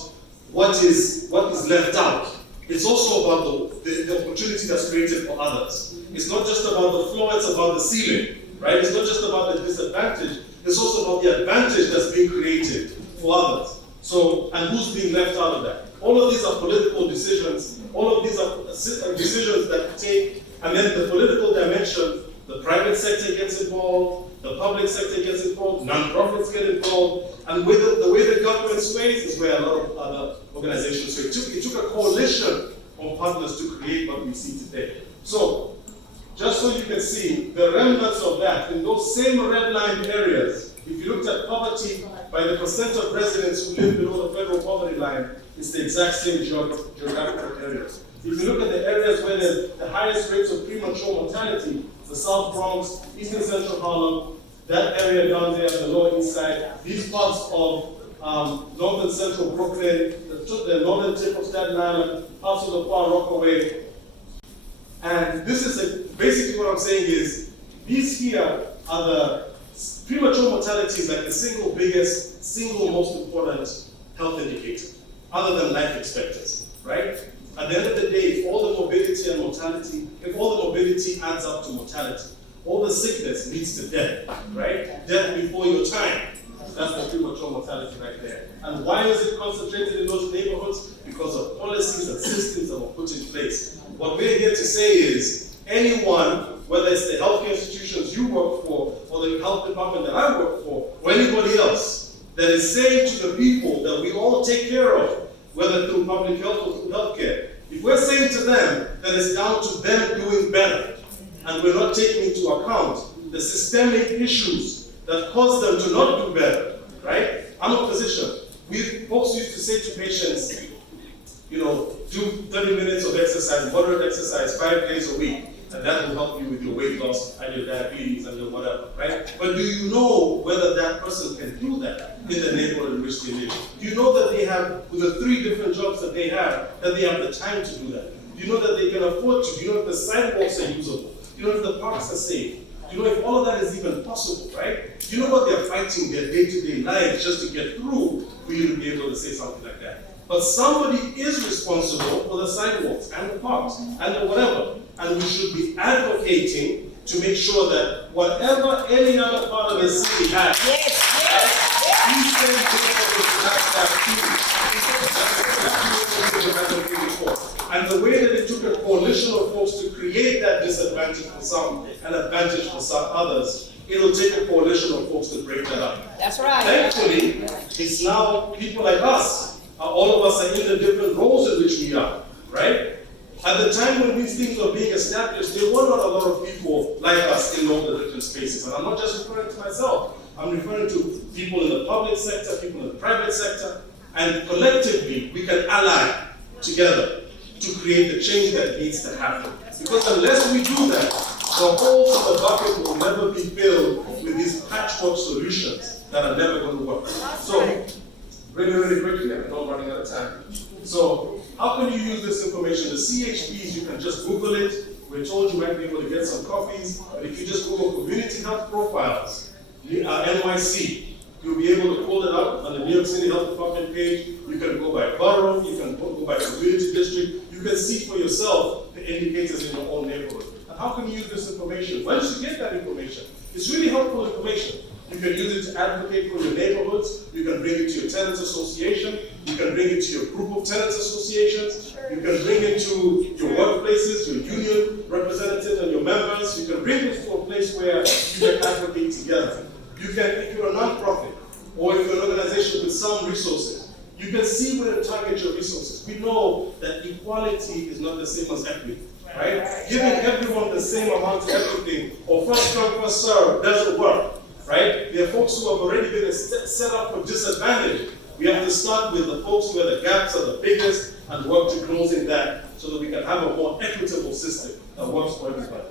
what is left out. It's also about the opportunity that's created for others. It's not just about the floor, it's about the ceiling, right? It's not just about the disadvantage, it's also about the advantage that's being created for others. So, and who's being left out of that? All of these are political decisions. All of these are decisions that we take, and then the political dimension, the private sector gets involved, the public sector gets involved, non-profits get involved, and the way the government sways is where a lot of other organizations sway. It took a coalition of partners to create what we see today. So, just so you can see, the remnants of that, in those same red-lined areas, if you looked at poverty by the percent of residents who live below the federal poverty line, it's the exact same geographical areas. If you look at the areas where there's the highest rates of premature mortality, the South Bronx, Eastern Central Harlem, that area down there on the Lower East Side, these parts of Northern Central Brooklyn, the northern tip of Staten Island, parts of the Far Rockaway. And this is basically what I'm saying is, these here are the premature mortality is like the single most important health indicator, other than life expectancy, right? At the end of the day, if all the morbidity and mortality, if all the morbidity adds up to mortality, all the sickness leads to death, right? Death before your time. That's the premature mortality right there. And why is it concentrated in those neighborhoods? Because of policies and systems that were put in place. What we're here to say is, anyone, whether it's the healthcare institutions you work for, or the health department that I work for, or anybody else, that is saying to the people that we all take care of, whether through public health or through healthcare, if we're saying to them that it's down to them doing better, and we're not taking into account the systemic issues that cause them to not do better, right? I'm a physician. Folks used to say to patients, you know, do 30 minutes of exercise, moderate exercise, 5 days a week, and that will help you with your weight loss and your diabetes and your whatever, right? But do you know whether that person can do that in the neighborhood in which they live? Do you know that they have, with the 3 different jobs that they have the time to do that? Do you know that they can afford to? Do you know if the sidewalks are usable? Do you know if the parks are safe? Do you know if all of that is even possible, right? Do you know what they're fighting their day-to-day lives just to get through for you to be able to say something like that? But somebody is responsible for the sidewalks and the parks and the whatever. And we should be advocating to make sure that whatever any other part of the city has, and the way that it took a coalition of folks to create that disadvantage for some and advantage for some others, it'll take a coalition of folks to break that up. That's right. Thankfully, it's now people like us, all of us are in the different roles in which we are, right? At the time when these things were being established, there were not a lot of people like us in all the different spaces. And I'm not just referring to myself, I'm referring to people in the public sector, people in the private sector, and collectively we can ally together to create the change that needs to happen. Because unless we do that, the holes in the bucket will never be filled with these patchwork solutions that are never going to work. So, really quickly, I know I'm running out of time. So, how can you use this information? The CHPs, you can just Google it. We're told you might be able to get some copies, but if you just Google Community Health Profiles, NYC, you'll be able to pull it up on the New York City Health Department page. You can go by borough, you can go by community district. You can see for yourself the indicators in your own neighborhood. And how can you use this information? Once you get that information, it's really helpful information. You can use it to advocate for your neighborhoods. You can bring it to your tenants association. You can bring it to your group of tenants associations. You can bring it to your workplaces, your union representatives and your members. You can bring it to a place where you can advocate together. You can, if you're a nonprofit or if you're an organization with some resources, you can see where to target your resources. We know that equality is not the same as equity, right? Giving everyone the same amount of everything, or first come, first serve, doesn't work, right? There are folks who have already been set up for disadvantage. We have to start with the folks where the gaps are the biggest and work to closing that so that we can have a more equitable system that works for everybody.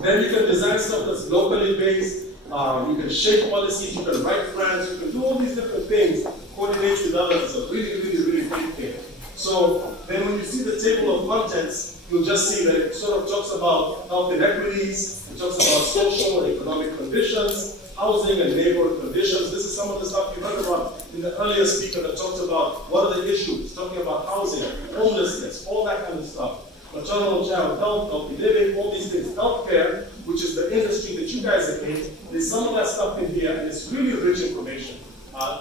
Then you can design stuff that's locally based. You can shape policies, you can write plans, you can do all these different things, coordinate with others. It's a really, really, really big thing. So then when you see the table of contents, you'll just see that it sort of talks about health inequities, it talks about social and economic conditions, housing and neighborhood conditions. This is some of the stuff you heard about in the earlier speaker that talked about what are the issues, talking about housing, homelessness, all that kind of stuff. Maternal child health, healthy living, all these things. Healthcare, which is the industry that you guys are in, there's some of that stuff in here, and it's really rich information.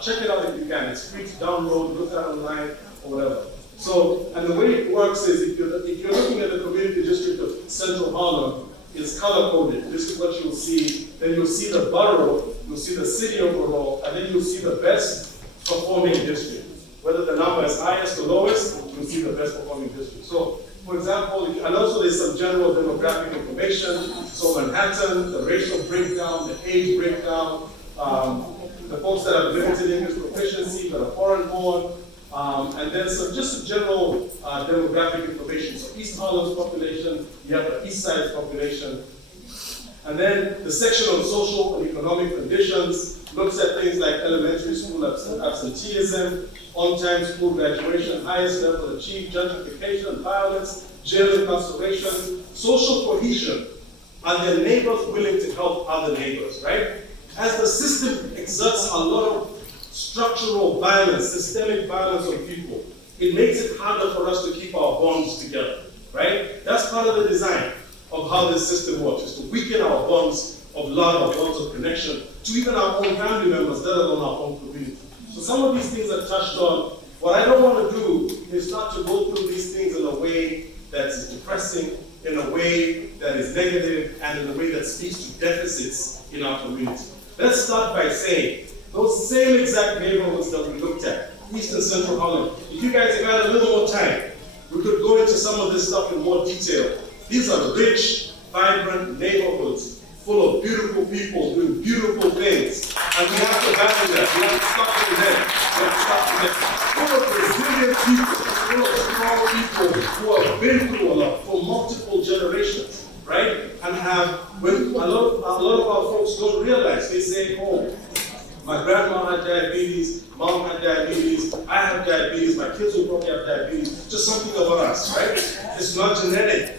Check it out if you can. It's free to download, look at it online, or whatever. So, and the way it works is if you're looking at the community district of Central Harlem, it's color-coded. This is what you'll see. Then you'll see the borough, you'll see the city overall, and then you'll see the best performing district. Whether the number is highest or lowest, you'll see the best performing district. So, for example, and also there's some general demographic information. So Manhattan, the racial breakdown, the age breakdown, the folks that have limited English proficiency, that are foreign-born, and then just some general demographic information. So East Harlem's population, you have the East Side's population. And then the section on social and economic conditions looks at things like elementary school absenteeism, on-time school graduation, highest level achieved, gentrification, violence, jail incarceration, social cohesion. Are their neighbors willing to help other neighbors, right? As the system exerts a lot of structural violence, systemic violence on people, it makes it harder for us to keep our bonds together, right? That's part of the design of how this system works, is to weaken our bonds of love, our bonds of connection, to even our own family members, let alone our own community. So some of these things are touched on. What I don't want to do is not to go through these things in a way that is depressing, in a way that is negative, and in a way that speaks to deficits in our community. Let's start by saying, those same exact neighborhoods that we looked at, East and Central Harlem, if you guys have had a little more time, we could go into some of this stuff in more detail. These are rich, vibrant neighborhoods, full of beautiful people doing beautiful things. And we have to value that. We have to stop with them. We have to stop with them. Full of resilient people, full of strong people who have been through a lot for multiple generations, right? And when a lot of our folks don't realize, they say, oh, my grandma had diabetes, mom had diabetes, I have diabetes, my kids will probably have diabetes, just something about us, right? It's not genetic.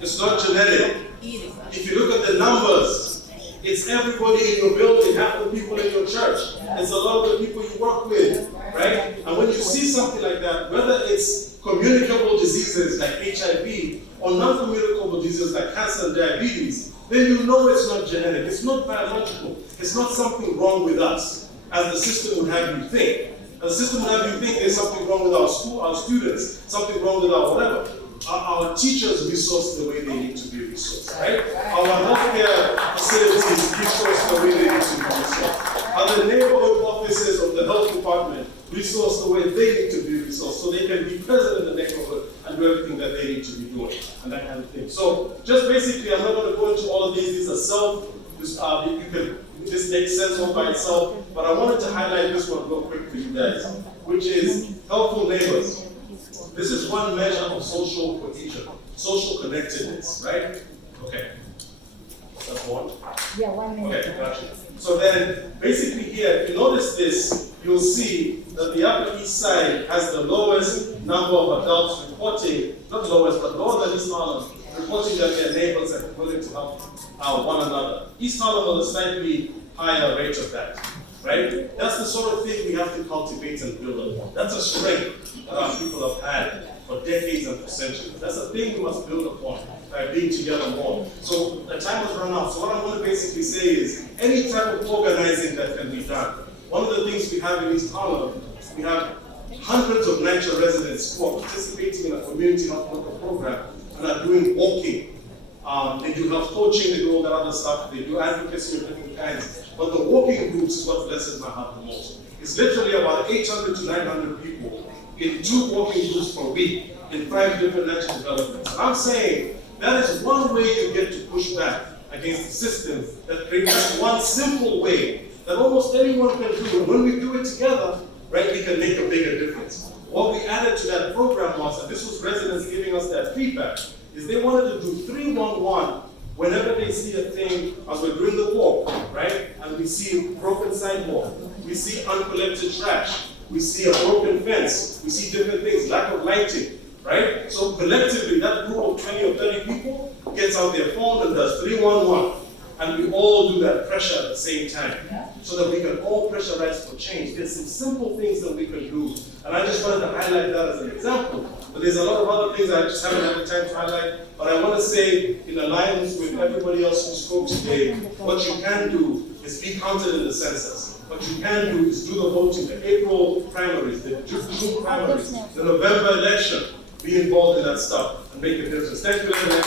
It's not genetic. If you look at the numbers, it's everybody in your building, half the people in your church. It's a lot of the people you work with, right? And when you see something like that, whether it's communicable diseases like HIV or non-communicable diseases like cancer and diabetes, then you know it's not genetic, it's not biological, it's not something wrong with us, as the system would have you think. As the system would have you think there's something wrong with our school, our students, something wrong with our whatever. Our teachers resource the way they need to be resourced, right? Our healthcare facilities resource the way they need to be resourced. Our neighborhood offices of the health department resource the way they need to be resourced so they can be present in the neighborhood and do everything that they need to be doing and that kind of thing. So just basically, I'm not going to go into all of these. These are this makes sense all by itself, but I wanted to highlight this one real quick for you guys, which is helpful neighbors. This is one measure of social cohesion, social connectedness, right? Okay. That's one? Yeah, 1 minute. Okay, gotcha. So then, basically here, if you notice this, you'll see that the Upper East Side has the lowest number of adults reporting, not lowest, but lower than East Harlem, reporting that their neighbors are willing to help one another. East Harlem has a slightly higher rate of that, right? That's the sort of thing we have to cultivate and build on. That's a strength that our people have had for decades and for centuries. That's a thing we must build upon by being together more. So the time has run out. So what I want to basically say is any type of organizing that can be done. One of the things we have in East Harlem, we have hundreds of NYCHA residents who are participating in a community health worker program and are doing walking. They do health coaching, they do all that other stuff, they do advocacy of different kinds. But the walking groups is what blesses my heart the most. It's literally about 800 to 900 people in 2 walking groups per week in 5 different NYCHA developments. And I'm saying that is one way you get to push back against the system that creates one simple way that almost anyone can do. And when we do it together, right, we can make a bigger difference. What we added to that program was, and this was residents giving us that feedback, is they wanted to do 311 whenever they see a thing, as we're doing the walk, right? And we see a broken sidewalk, we see uncollected trash, we see a broken fence, we see different things, lack of lighting, right? So collectively, that group of 20 or 30 people gets out their phone and does 311. And we all do that pressure at the same time, so that we can all pressurize for change. There's some simple things that we can do, and I just wanted to highlight that as an example. But there's a lot of other things I just haven't had the time to highlight. But I want to say, in alliance with everybody else who spoke today, what you can do is be counted in the census. What you can do is do the voting, the April primaries, the June primaries, the November election. Be involved in that stuff and make a difference. Thank you very much.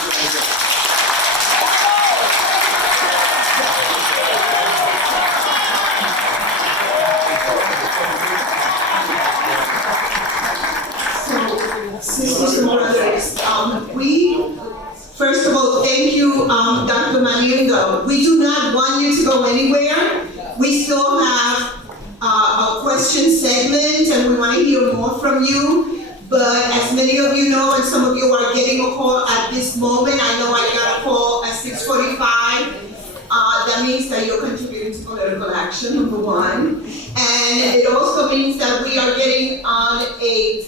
First of all, thank you, Dr. Maniungo. We do not want you to go anywhere. We still have a question segment and we want to hear more from you. But as many of you know, and some of you are getting a call at this moment, I know I got a call at 6:45. That means that you're contributing to political action, number one. And it also means that we are getting on a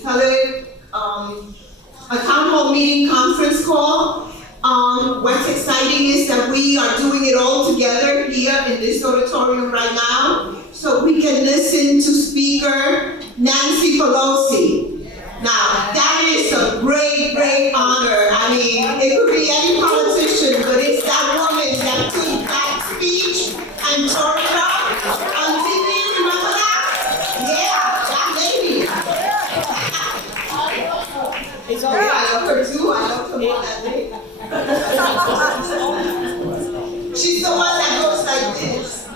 town hall meeting conference call. What's exciting is that we are doing it all together here in this auditorium right now, so we can listen to Speaker Nancy Pelosi. Now, that is a great, great honor. I mean, it could be any politician, but it's that woman that took that speech and tore it up on TV. Remember that? Yeah, that lady. It's all right. I love her too. I love her more that day. She's the one that goes like this.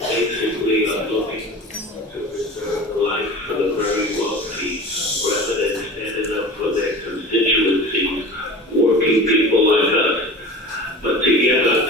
Basically, I'm looking to preserve life for the very wealthy residents standing up for their constituencies, working people like us. But together,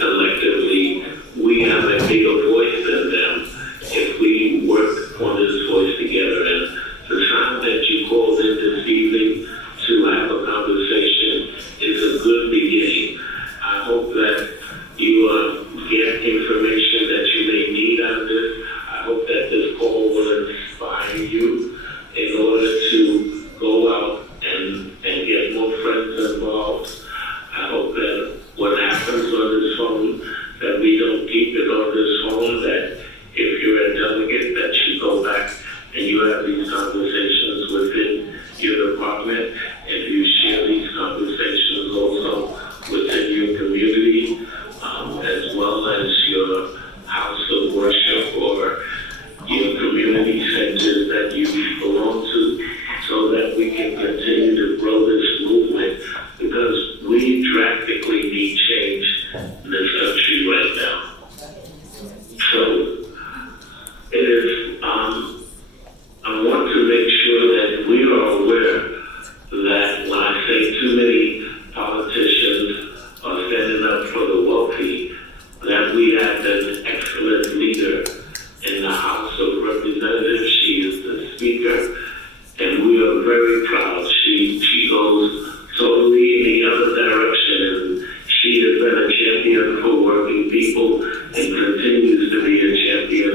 people and continues to be a champion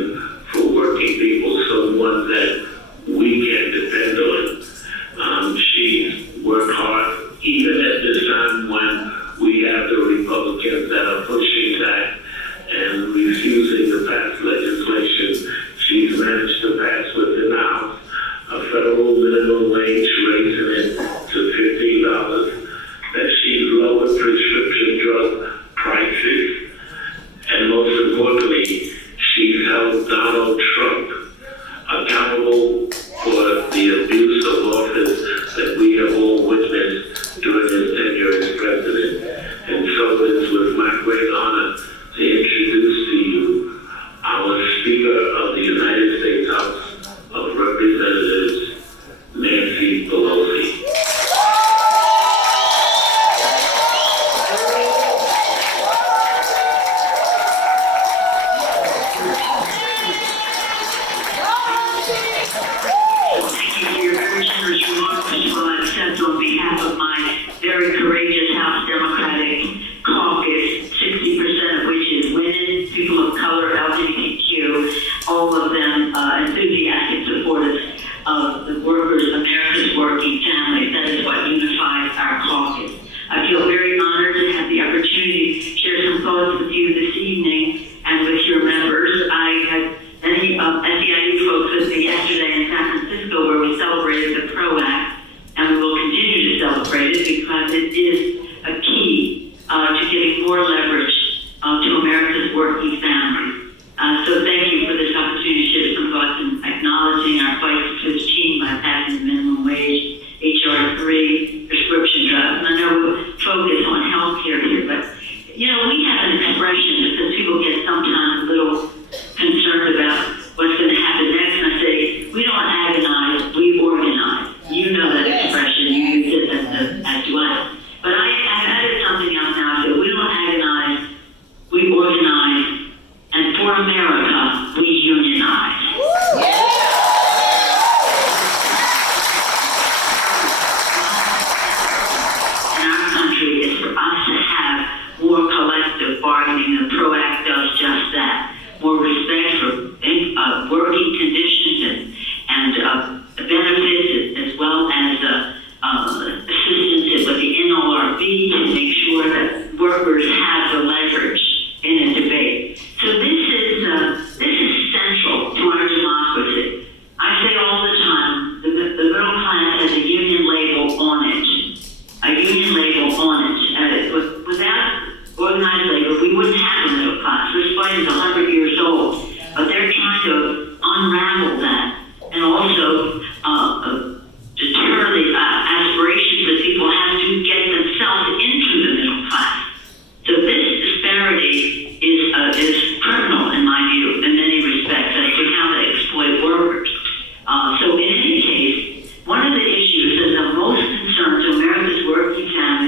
for working people, someone that we can depend on. She's worked hard, even at this time when we have the Republicans that are pushing back and refusing to pass legislation. She's managed to pass within the House a federal minimum wage, raising it to $15, that she's lowered prescription drug prices, and most importantly, she's held Donald Trump accountable for the abuse of office that we have all witnessed during his tenure as president. And so it's with my great honor to introduce to you our Speaker of the United States House of Representatives, Nancy Pelosi. On behalf of my very courageous House Democratic caucus, 60% of which is women, people of color, LGBTQ, all of them enthusiastic supporters of the workers, America's working families. That is what unifies our caucus. I feel very honored to have the opportunity to share some thoughts with you this evening and with your members. I had many SEIU folks with me yesterday in San Francisco where we celebrated the PRO Act. And we will continue to celebrate it because it is a key to giving more leverage to America's working families. So thank you for this opportunity to share some thoughts in acknowledging our fight to achieve by passing the minimum wage, HR 3, prescription drugs. And I know we'll focus on healthcare here, but you know, we have an expression because people get sometimes a little concerned about what's going to happen next. And I say, we don't agonize, we organize. You know that expression, you use it as do I. But I've added something else now, so we don't agonize, we organize, and for America, we unionize. In our country, it's for us to have more collective bargaining, and PRO Act does just that. More respect for working conditions and benefits, as well as assistance with the NLRB to make sure that workers have the leverage in a debate. So this is central to our democracy. I say all the time, the middle class has a union label on it. A union label on it. Without organized labor, we wouldn't have a middle class. This fight is 100 years old, but they're trying to unravel that and also deter the aspirations that people have to get themselves into the middle class. So this disparity is criminal in my view, in many respects, as to how they exploit workers. So in any case, one of the issues that is of most concern to America's working families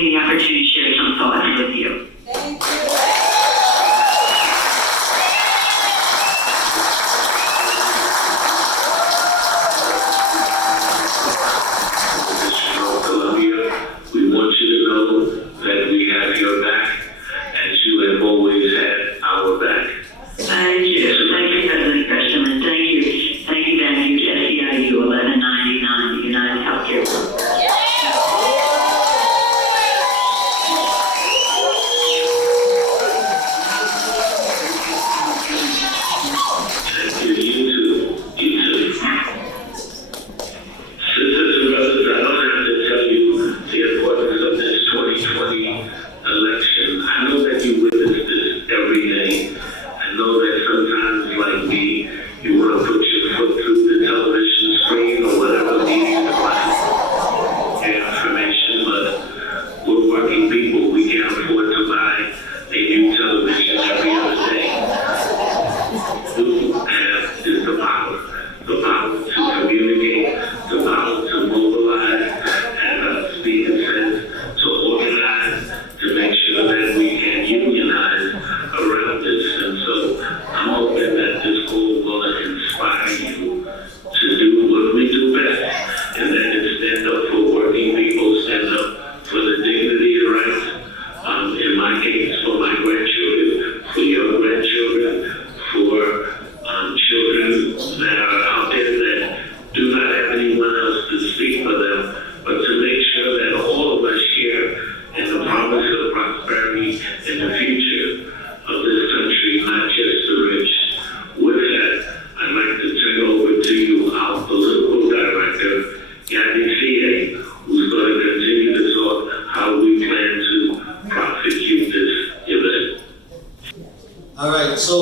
me the opportunity to share some thoughts with you. Thank you. Columbia, we want you to know that we have your back, as you have always had our back. Thank you. Thank you, President Christian. Thank you. Thank you, thank you, SEIU 1199, United Healthcare Group. Thank you, you too. You too. Sisters and brothers, I don't have to tell you the importance of this 2020 election. I know that you witness this every day. I know that sometimes, like me, you want to put your foot through the television screen or whatever media device to get information, but we're working people. We can't afford to buy a new television every other day. Who has is the power to communicate, the power to mobilize, and speak and sense, to organize, to make sure that we can unionize around this. And so I'm hoping that this goal will inspire you to do what we do best, and that is stand up for working people, stand up for the dignity and rights. In my case, for my grandchildren, for your grandchildren, for children that are out there that do not have anyone else to speak for them, but to make sure that all of us share in the promise of prosperity in the future of this country, not just the rich. With that, I'd like to turn over to you, our political director, Yanni, who's going to continue to talk how we plan to prosecute this event. All right, so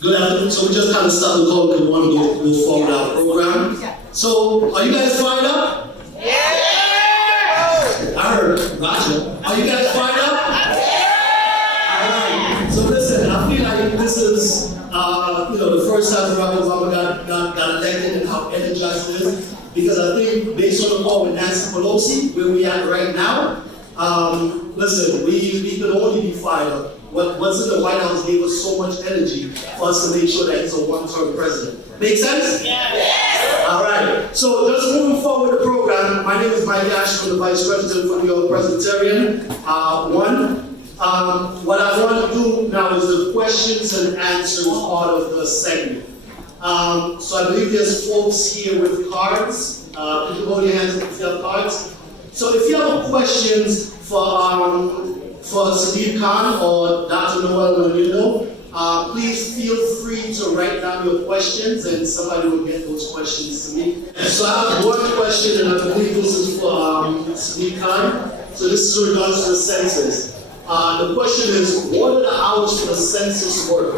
good afternoon. So we just kind of started the call because we want to move forward our program. So are you guys fired up? Yeah! I heard Roger. Are you guys fired up? Yeah! All right. So listen, I feel like this is the first time Barack Obama got elected and how energized it is. Because I think based on the call with Nancy Pelosi, where we at right now, listen, we could only be fired up. What's in the White House gave us so much energy for us to make sure that he's a one-term president. Make sense? Yeah. All right. So just moving forward with the program, my name is Mike Ashton, the Vice President for New York Presbyterian. What I want to do now is the questions and answers part of the segment. So I believe there's folks here with cards. Could you hold your hands if you have cards? So if you have questions for Sadiq Khan or Dr. Noel Manino, please feel free to write down your questions and somebody will get those questions to me. So I have one question, and I believe this is for Sadiq Khan. So this is in regards to the census. The question is, what are the hours for the census work?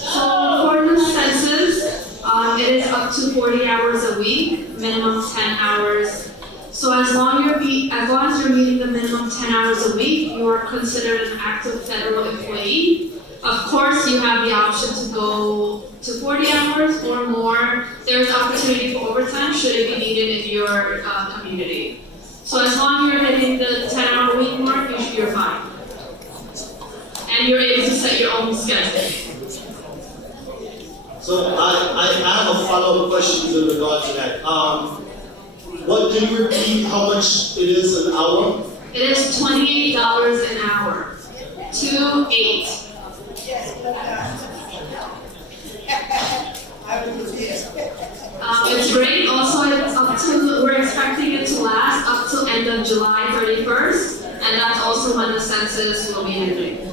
So for the census, it is up to 40 hours a week, minimum 10 hours. So as long as you're meeting the minimum 10 hours a week, you are considered an active federal employee. Of course, you have the option to go to 40 hours or more. There's opportunity for overtime should it be needed in your community. So as long as you're hitting the 10-hour week mark, you're fine. And you're able to set your own schedule. So I have a follow-up question in regard to that. Can you repeat how much it is an hour? It is $28 an hour. 2-8. It's great. Also, we're expecting it to last up to end of July 31st, and that's also when the census will be ending.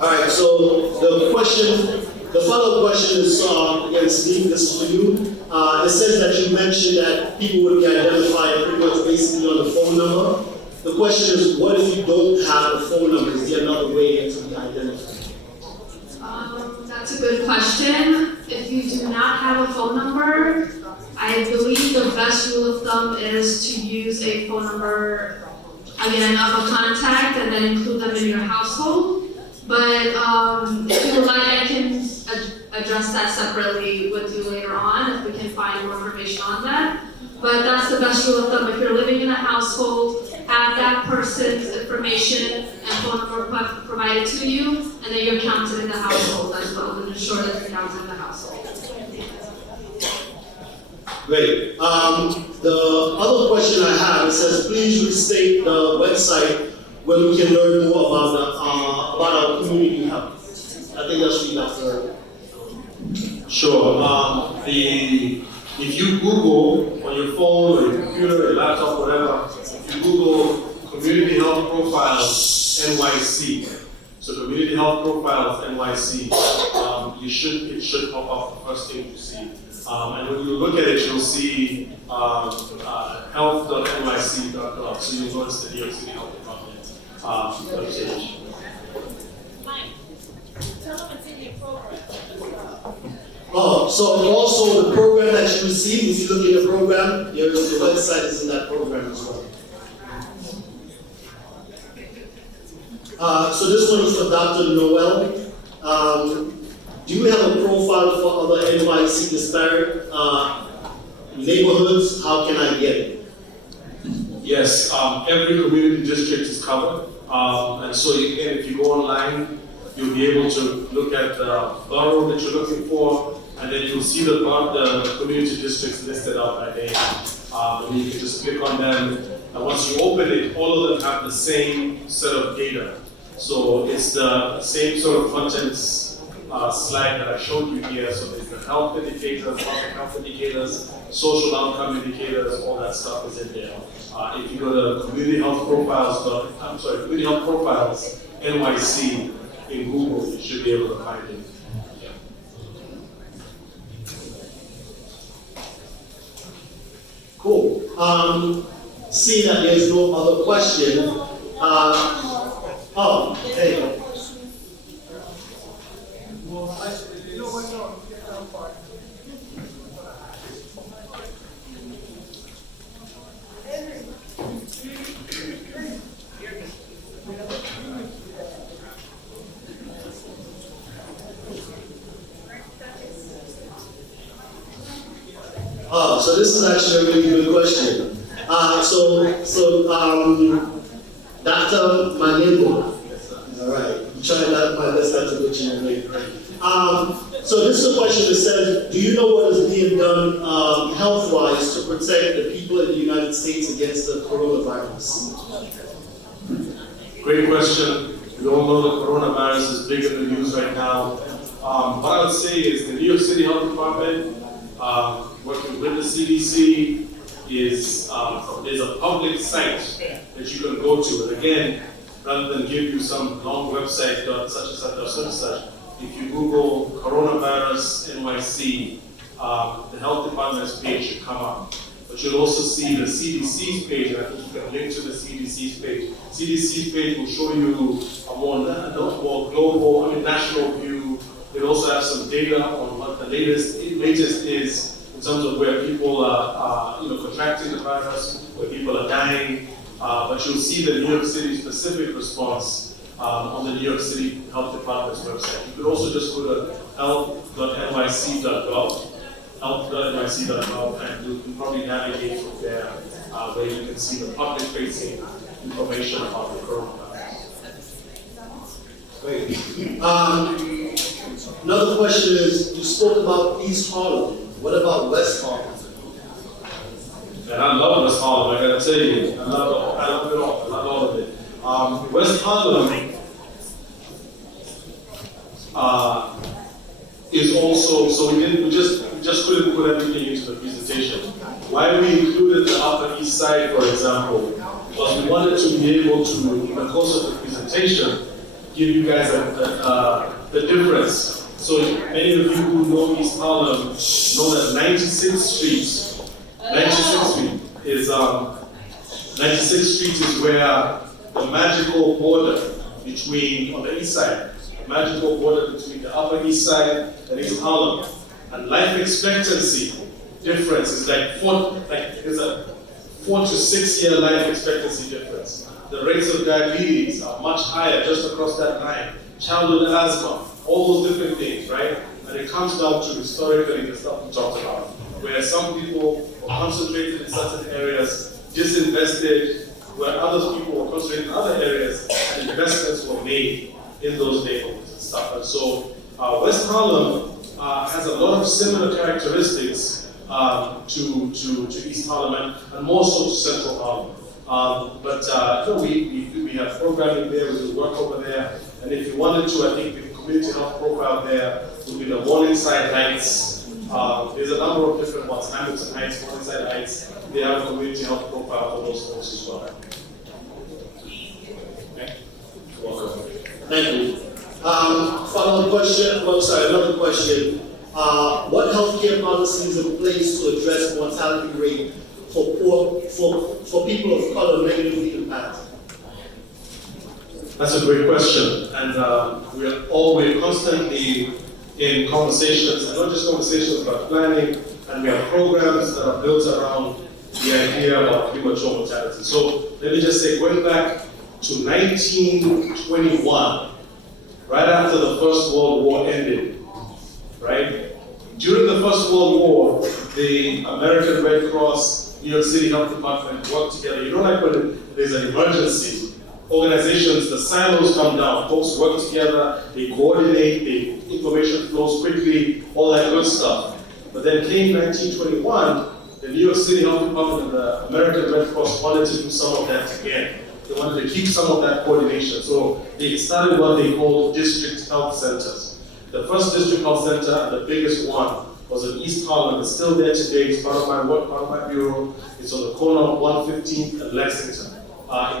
All right. So the follow-up question is, again, Steve, this is for you. It says that you mentioned that people would be identified pretty much basically on the phone number. The question is, what if you don't have a phone number? Is there another way to be identified? That's a good question. If you do not have a phone number, I believe the best rule of thumb is to use a phone number, again, of a contact and then include them in your household. But if you would like, I can address that separately with you later on if we can find more information on that. But that's the best rule of thumb. If you're living in a household, have that person's information and phone number provided to you, and then you're counted in the household as well, and ensure that you're counted in the household. Great. The other question I have, it says, please restate the website where we can learn more about our community health. I think that's what you have to. Sure. If you Google on your phone or your computer, your laptop, whatever, if you Google Community Health Profiles NYC, so Community Health Profiles NYC, it should pop up the first thing you see. And when you look at it, you'll see health.nyc.gov, so you'll notice the New York City Health Department webpage. Tell them it's in your program. Oh, so also the program that you receive, if you look at the program, the website is in that program as well. So this one is for Dr. Noel. Do you have a profile for other NYC disparate neighborhoods? How can I get it? Yes, every community district is covered. And so if you go online, you'll be able to look at the borough that you're looking for, and then you'll see the community districts listed out by name. And you can just click on them, and once you open it, all of them have the same set of data. So it's the same sort of contents slide that I showed you here. So there's the health indicators, public health indicators, social outcome indicators, all that stuff is in there. If you go to Community Health Profiles NYC in Google, you should be able to find it. Cool. Seeing that there's no other question, hey. So this is actually a really good question. Dr. Manindo. All right, I'm trying my best not to butcher your name. So this is a question that says, do you know what is being done health-wise to protect the people in the United States against the coronavirus? Great question. We all know the coronavirus is big in the news right now. What I would say is the New York City Health Department, working with the CDC, is there's a public site that you can go to. And again, rather than give you some long website, such and such or such and such, if you Google coronavirus NYC, the health department's page should come up. But you'll also see the CDC's page, and I think you can link to the CDC's page. CDC's page will show you a more global, national view. It also has some data on what the latest is in terms of where people are contracting the virus, where people are dying. But you'll see the New York City specific response on the New York City Health Department's website. You could also just go to health.nyc.gov, and you can probably navigate from there where you can see the public-facing information about the coronavirus. Great. Another question is, you spoke about East Harlem. What about West Harlem? And I love West Harlem, I gotta tell you. I love it all. I love all of it. West Harlem is also, so we just couldn't put everything into the presentation. Why we included the Upper East Side, for example, was we wanted to be able to, in the course of the presentation, give you guys the difference. So many of you who know East Harlem know that 96th Street is where the magical border between, on the east side, the magical border between the Upper East Side and East Harlem. And life expectancy difference is there's a 4 to 6 year life expectancy difference. The rates of diabetes are much higher just across that line. Childhood asthma, all those different things, right? And And it comes down to historically the stuff we talked about, where some people were concentrated in certain areas, disinvested, where other people were concentrated in other areas, and investments were made in those neighborhoods and stuff. And so West Harlem has a lot of similar characteristics to East Harlem and more so to Central Harlem. We have programming there, we do work over there, and if you wanted to, I think the community health profile there would be the Morningside Heights. There's a number of different ones, Hamilton Heights, Morningside Heights. They have a community health profile for those folks as well. Okay. Welcome. Thank you. Follow-up question, another question. What healthcare policies in place to address mortality rate for people of color negatively impacted? That's a great question, and we're constantly in conversations, and not just conversations, but planning, and we have programs that are built around the idea of premature mortality. So let me just say, going back to 1921, right after the First World War ended, right? During the First World War, the American Red Cross, New York City Health Department worked together. You know, like when there's an emergency, organizations, the silos come down, folks work together, they coordinate, the information flows quickly, all that good stuff. But then came 1921, the New York City Health Department and the American Red Cross wanted to do some of that again. They wanted to keep some of that coordination. So they started what they called district health centers. The first district health center, and the biggest one, was in East Harlem. It's still there today. It's part of my work, part of my bureau. It's on the corner of 115th and Lexington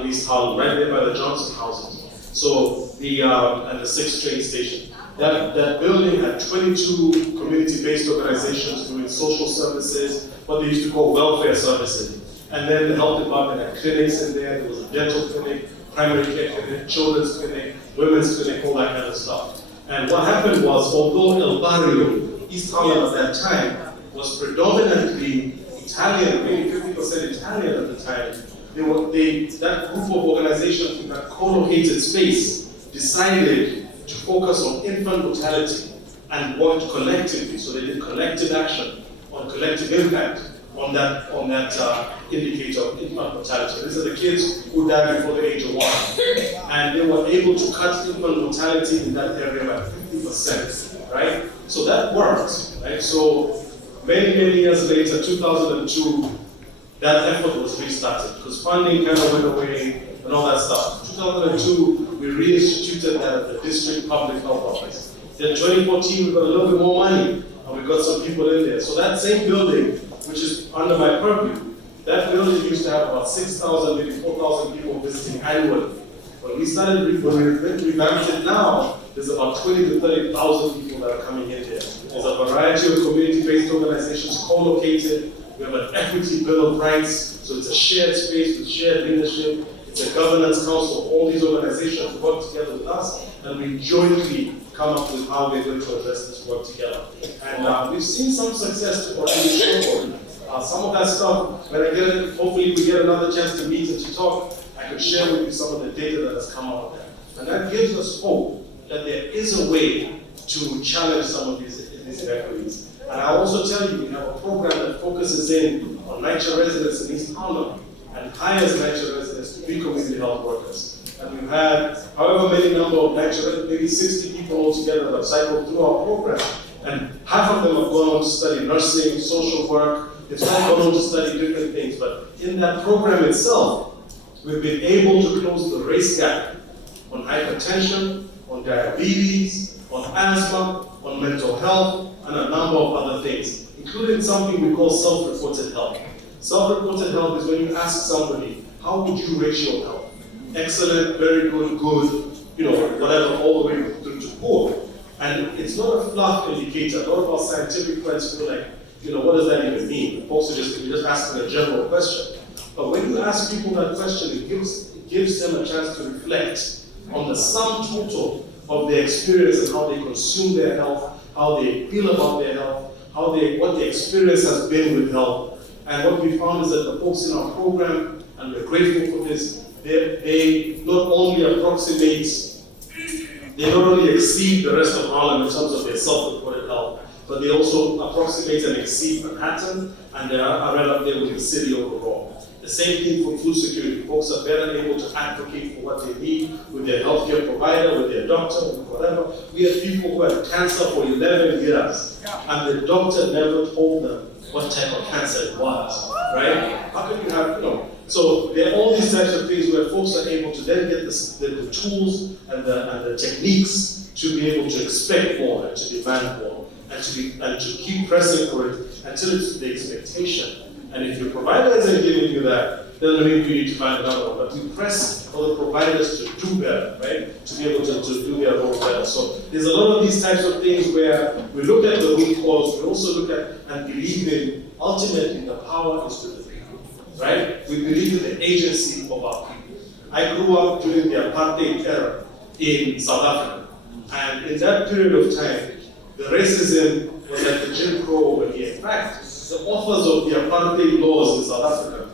in East Harlem, right there by the Johnson houses. So and the 6th train station. That building had 22 community-based organizations doing social services, what they used to call welfare services. And then the health department had clinics in there. There was a dental clinic, primary care clinic, children's clinic, women's clinic, all that kind of stuff. And what happened was, although El Barrio, East Harlem at that time, was predominantly Italian, maybe 50% Italian at the time, that group of organizations in that co-located space decided to focus on infant mortality and worked collectively. So they did collective action on collective impact on that indicator of infant mortality. These are the kids who died before the age of 1. And they were able to cut infant mortality in that area by 50%, right? So that worked, right? So many years later, 2002, that effort was restarted because funding kind of went away and all that stuff. 2002, we reinstituted that at the district public health office. Then 2014, we got a little bit more money and we got some people in there. So that same building, which is under my purview, that building used to have about 6,000, maybe 4,000 people visiting annually. When we revamped it now, there's about 20 to 30,000 people that are coming in there. There's a variety of community-based organizations co-located. We have an equity bill of rights, so it's a shared space with shared leadership. It's a governance council. All these organizations work together with us, and we jointly come up with how we're going to address this work together. And we've seen some success to already show. Some of that stuff, when I get it, hopefully we get another chance to meet and to talk, I could share with you some of the data that has come out of that. And that gives us hope that there is a way to challenge some of these inequities. And I also tell you, we have a program that focuses in on NYCHA residents in East Harlem and hires NYCHA residents to be community health workers. And we've had however many number of NYCHA, maybe 60 people altogether that have cycled through our program. And half of them have gone on to study nursing, social work. It's all gone on to study different things. But in that program itself, we've been able to close the race gap on hypertension, on diabetes, on asthma, on mental health, and a number of other things, including something we call self-reported health. Self-reported health is when you ask somebody, how would you rate your health? Excellent, very good, good, whatever, all the way through to poor. And it's not a fluff indicator. A lot of our scientific friends feel like, what does that even mean? Folks are just asking a general question. But when you ask people that question, it gives them a chance to reflect on the sum total of their experience and how they consume their health, how they feel about their health, what the experience has been with health. And what we found is that the folks in our program, and we're grateful for this, they not only exceed the rest of Harlem in terms of their self-reported health, but they also approximate and exceed Manhattan, and they are right up there with the city overall. The same thing for food security. Folks are better able to advocate for what they need with their healthcare provider, with their doctor, with whatever. We have people who had cancer for 11 years, and the doctor never told them what type of cancer it was, right? How can you have, so there are all these types of things where folks are able to then get the tools and the techniques to be able to expect more and to demand more and to keep pressing for it until it's the expectation. And if your provider isn't giving you that, then maybe you need to find another one. But we press for the providers to do better, right? To be able to do their role better. So there's a lot of these types of things where we look at the root cause, we also look at and believe in ultimately the power is to the people, right? We believe in the agency of our people. I grew up during the apartheid era in South Africa. And in that period of time, the racism was like the Jim Crow over here. In fact, the authors of the apartheid laws in South Africa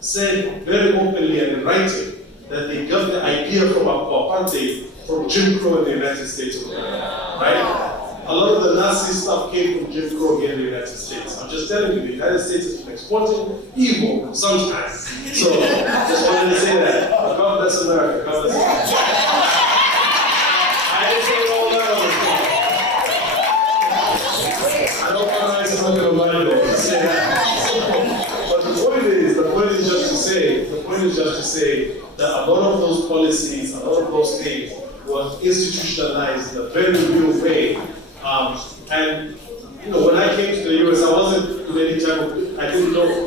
said very openly and in writing that they got the idea from apartheid from Jim Crow in the United States of America, right? A lot of the Nazi stuff came from Jim Crow here in the United States. I'm just telling you, the United States has been exporting evil sometimes. So, just wanted to say that. But God bless America. God bless America. I didn't say all that on the phone. I don't want to raise something on my door. But the point is just to say that a lot of those policies, a lot of those things were institutionalized in a very real way. And when I came to the US, I wasn't doing any type of,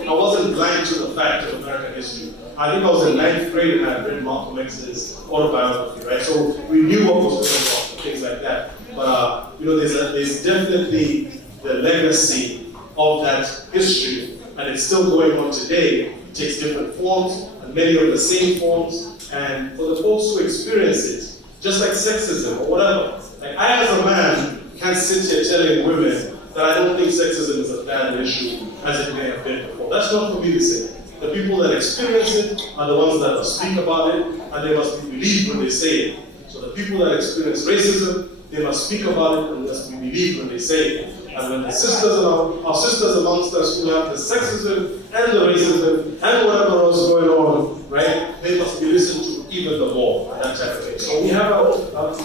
I wasn't blind to the fact of American history. I think I was in 9th grade and I read Malcolm X's autobiography, right? So we knew what was going on, things like that. But there's definitely the legacy of that history, and it's still going on today. It takes different forms, and many of the same forms. And for the folks who experience it, just like sexism or whatever, like I as a man can't sit here telling women that I don't think sexism is a bad issue as it may have been before. That's not for me to say. The people that experience it are the ones that must speak about it, and they must be believed when they say it. So the people that experience racism, they must speak about it and they must be believed when they say it. And when the sisters and our sisters amongst us who have the sexism and the racism and whatever else going on, right, they must be listened to even the more, and that type of thing. So we have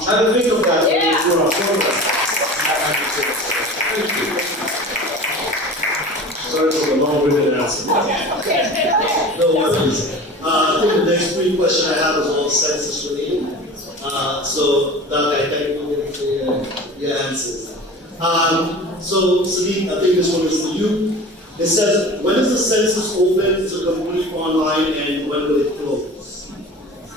try to think of that when we do our program. Thank you. Sorry for the long-winded answer. No worries. I think the next brief question I have is all census related. So, Doc, I thank you for your answers. So, Sadiq, I think this one is for you. It says, when is the census open to complete online and when will it close?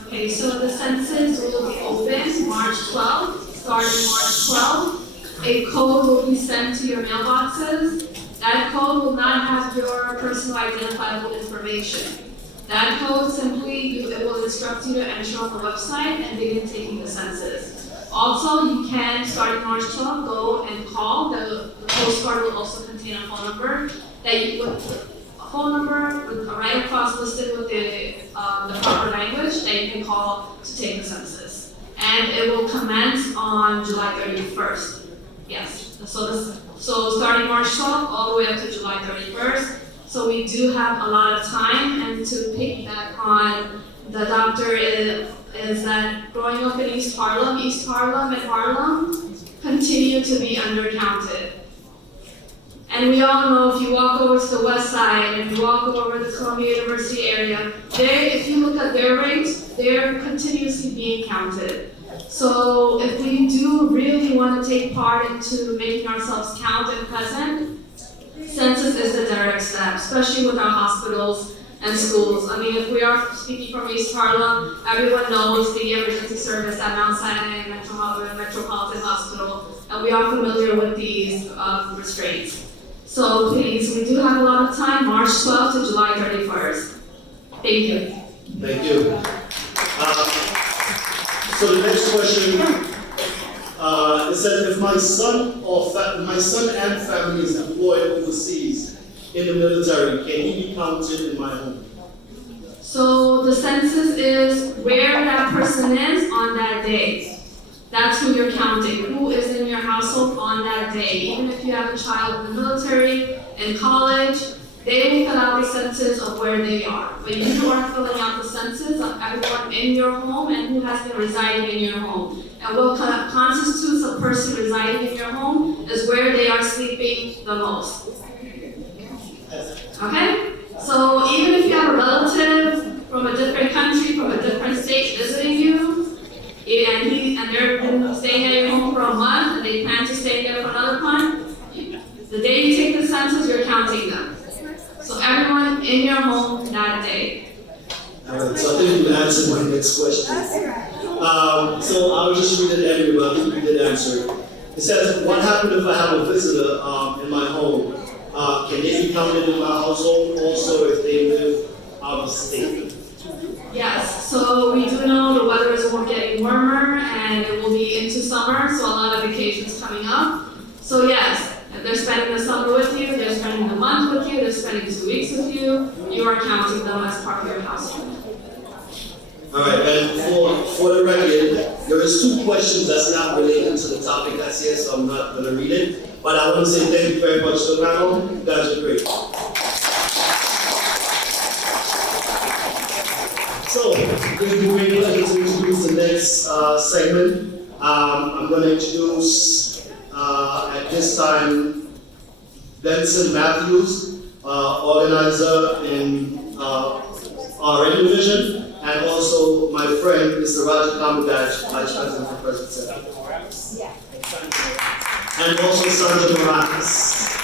Okay, so the census will be open March 12th, starting March 12th. A code will be sent to your mailboxes. That code will not have your personal identifiable information. That code simply, it will instruct you to enter on the website and begin taking the census. Also, you can, starting March 12th, go and call. The postcard will also contain a phone number right across listed with the proper language that you can call to take the census. And it will commence on July 31st. Yes. So starting March 12th all the way up to July 31st. So we do have a lot of time, and to piggyback on the doctor is that growing up in East Harlem and Harlem continue to be undercounted. And we all know if you walk over to the west side and you walk over the Columbia University area, if you look at their rates, they're continuously being counted. So if we do really want to take part into making ourselves count and present, census is the direct step, especially with our hospitals and schools. I mean, if we are speaking from East Harlem, everyone knows the emergency service at Mount Sinai Metropolitan Hospital, and we are familiar with these restraints. So please, we do have a lot of time, March 12th to July 31st. Thank you. Thank you. So the next question, it says, if my son and family is employed overseas in the military, can he be counted in my home? So the census is where that person is on that day. That's who you're counting, who is in your household on that day. Even if you have a child in the military, in college, they will fill out the census of where they are. But you are filling out the census of everyone in your home and who has been residing in your home. And what constitutes a person residing in your home is where they are sleeping the most. Okay? So even if you have a relative from a different country, from a different state visiting you, and they've been staying at your home for a month and they plan to stay there for another month, the day you take the census, you're counting them. So everyone in your home that day. Alright, so I think you answered my next question. So I'll just read it anyway, but I think you did answer it. It says, what happened if I have a visitor in my home? Can they be counted in my household also if they live out of state? Yes, so we do know the weather is getting warmer and it will be into summer, so a lot of vacations coming up. So yes, if they're spending the summer with you, they're spending the month with you, they're spending 2 weeks with you, you are counting them as part of your household. Alright, and for the record, there is 2 questions that's not related to the topic that's here, so I'm not gonna read it. But I want to say thank you very much to the panel. You guys are great. So, it's going to be great pleasure to introduce the next segment. I'm going to introduce, at this time, Benson Matthews, organizer in our radio division, and also my friend, Mr. Roger Kamagaj, Vice President for President Center. And also Sandra Morales.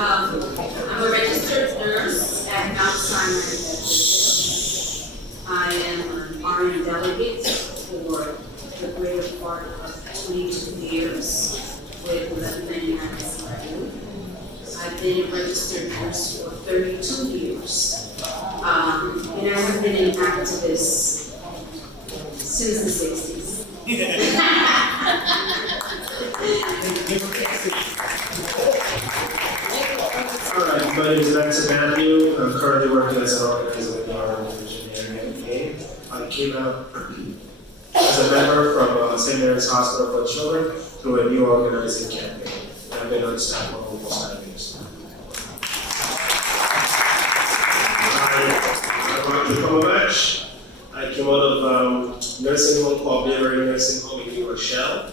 I'm a registered nurse at Mount Sinai. I am an RN delegate for the greater part of 22 years with 11 NICU. I've been a registered nurse for 32 years. And I have been an activist since the 60s. Alright, my name is Nancy Pelosi. I'm currently working as an organizer with the RN division here in the UK. I came out as a member from St. Mary's Hospital for Children through a new organizing campaign. I've been on staff for almost 9 years. I'm Roger Kamagaj. I came out of nursing home called Beverly Nursing Home in New Rochelle.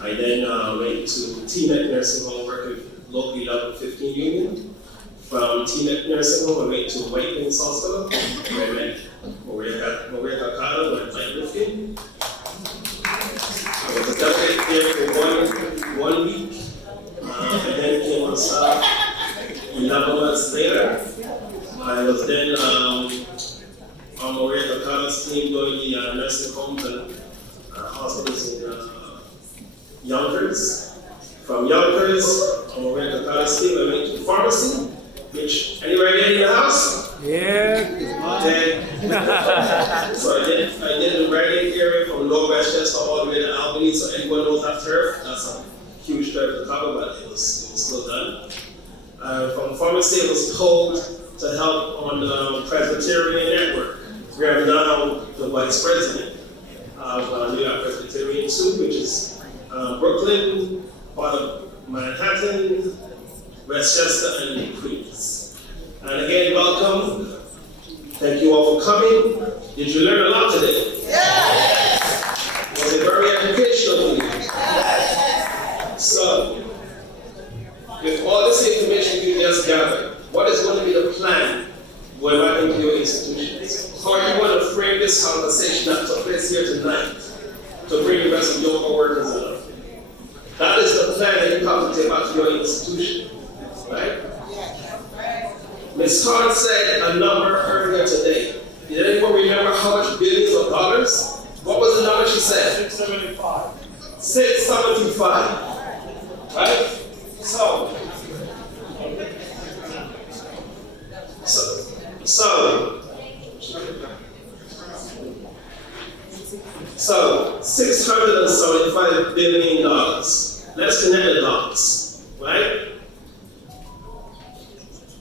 I then went to T-Net Nursing Home, working locally level 15 union. From T-Net Nursing Home, I went to White Plains Hospital, where I met Maria Kakado and Mike Rifkin. I was a delegate there for one week, and then came on staff 11 months later. I was then on Maria Kakado's team going to the nursing homes and hospitals in Yonkers. From Yonkers, on Maria Kakado's team, I went to pharmacy, which, anybody in the house? Yeah. Okay. So I did the Reading area from Lower Westchester all the way to Albany, so anyone knows that turf. That's a huge turf to cover, but it was still done. From pharmacy, I was told to help on the Presbyterian Network, where I'm now the vice president of New York Presbyterian 2, which is Brooklyn, part of Manhattan, Westchester, and Queens. And again, welcome. Thank you all for coming. Did you learn a lot today? Yes! Was it very educational for you? Yes! So, with all this information you just gathered, what is going to be the plan going back into your institutions? How are you going to frame this conversation that took place here tonight to bring the rest of your co-workers along? That is the plan that you have to take back to your institution, right? Ms. Carr said a number earlier today. Did anyone remember how much billions of dollars? What was the number she said? 675. 675, right? So $675 billion. Let's connect the dots, right?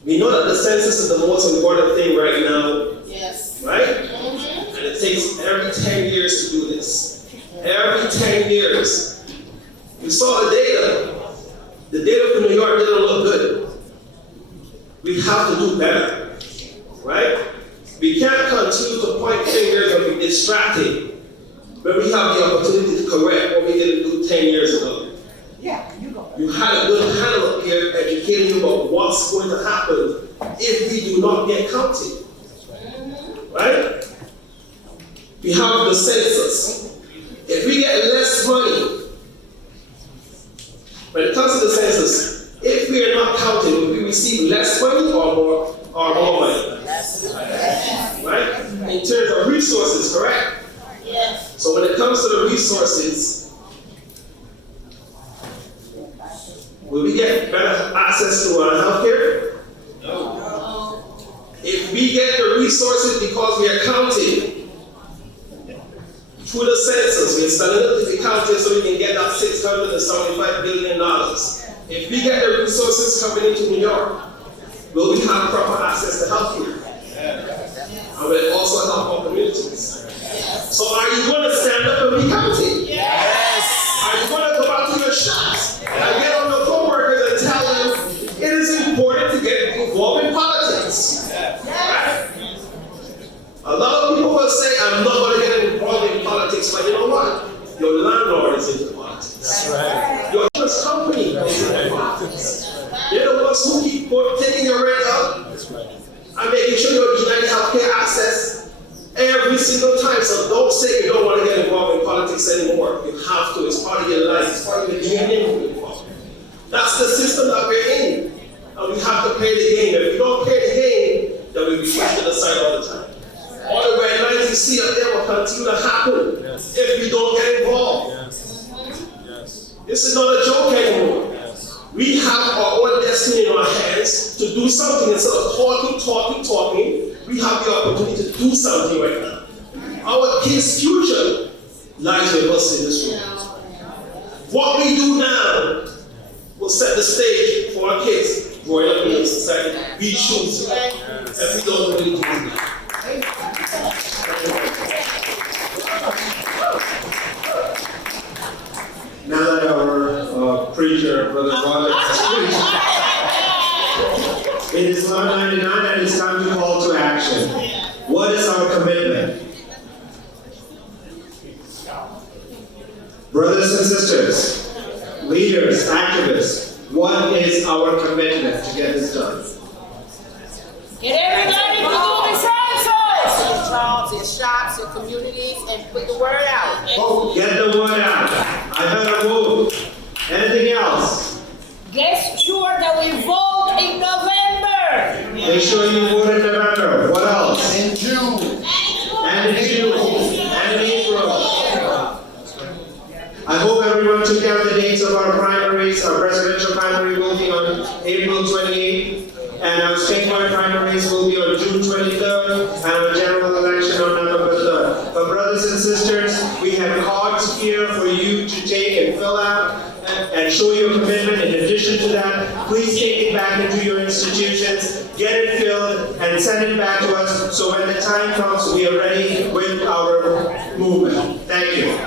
We know that the census is the most important thing right now. Yes. Right? And it takes every 10 years to do this. Every 10 years. You saw the data. The data from New York didn't look good. We have to do better. Right? We can't continue to point fingers and be distracted when we have the opportunity to correct what we didn't do 10 years ago. Yeah, you go. You had a good panel up here educating you about what's going to happen if we do not get counted. Right? We have the census. If we get less money, when it comes to the census, if we are not counted, will we receive less money or more money? Right? In terms of resources, correct? Yes. So when it comes to the resources, will we get better access to our health care? No. If we get the resources because we are counting through the census, we are standing up to be counted so we can get that $675 billion. If we get the resources coming into New York, will we have proper access to health care? And will it also help our communities? So are you going to stand up and be counted? Yes. Are you going to go out to your shops and get on your co-workers and tell them it is important to get involved in politics? Right? A lot of people will say, I'm not going to get involved in politics, but you know what? Your landlord is into politics. That's right. Your insurance company is into politics. They're the ones who keep taking your rent up. That's right. And making sure you're denied healthcare access every single time. So don't say you don't want to get involved in politics anymore. You have to. It's part of your life. It's part of your DNA. That's the system that we're in. And we have to play the game. If we don't play the game, then we'll be pushed to the side all the time. All the red lines you see up there will continue to happen if we don't get involved. This is not a joke anymore. We have our own destiny in our hands to do something. Instead of talking, we have the opportunity to do something right now. Our kids' future lies with us in this room. What we do now will set the stage for our kids growing up in the society. We choose if we don't really do that. Now that our preacher, Brother Roger, it is 1:99 and it's time to call to action. What is our commitment? Brothers and sisters, leaders, activists, what is our commitment to get this done? Get everybody to do the census! Your jobs, your shops, your communities, and put the word out. Get the word out. I better move. Anything else? Get sure that we vote in November. Make sure you vote in November. What else? In June. And in June. And in April. I hope everyone took down the dates of our primaries. Our presidential primary will be on April 28th. And our statewide primaries will be on June 23rd, and our general election on November 3rd. But brothers and sisters, we have cards here for you to take and fill out and show your commitment. In addition to that, please take it back into your institutions, get it filled, and send it back to us so when the time comes, we are ready with our movement. Thank you.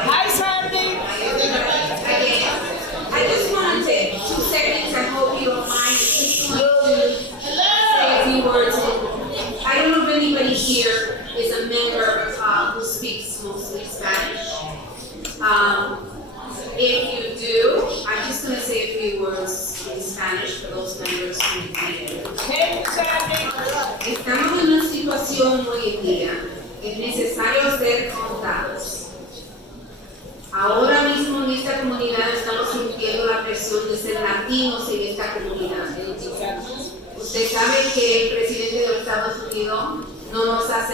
Hi, Sandy. I just want to take 2 seconds and hope you don't mind. Just want to say a few words. I don't know if anybody here is a member who speaks mostly Spanish. If you do, I'm just going to say a few words in Spanish for those members who need it. Estamos en una situación hoy en día. Es necesario ser contados. Ahora mismo en esta comunidad estamos sintiendo la presión de ser comunidad. Usted sabe que el presidente de los Estados Unidos no nos ha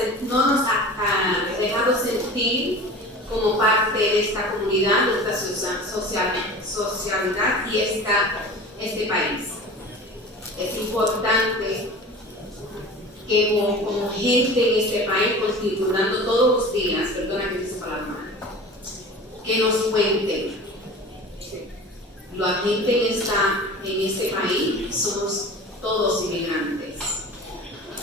dejado sentir como parte de esta comunidad, de esta socialidad y este país. Es importante que como gente en este país, continuando todos los días, perdona que dice palabra mal, que nos cuenten. La gente en este país somos todos inmigrantes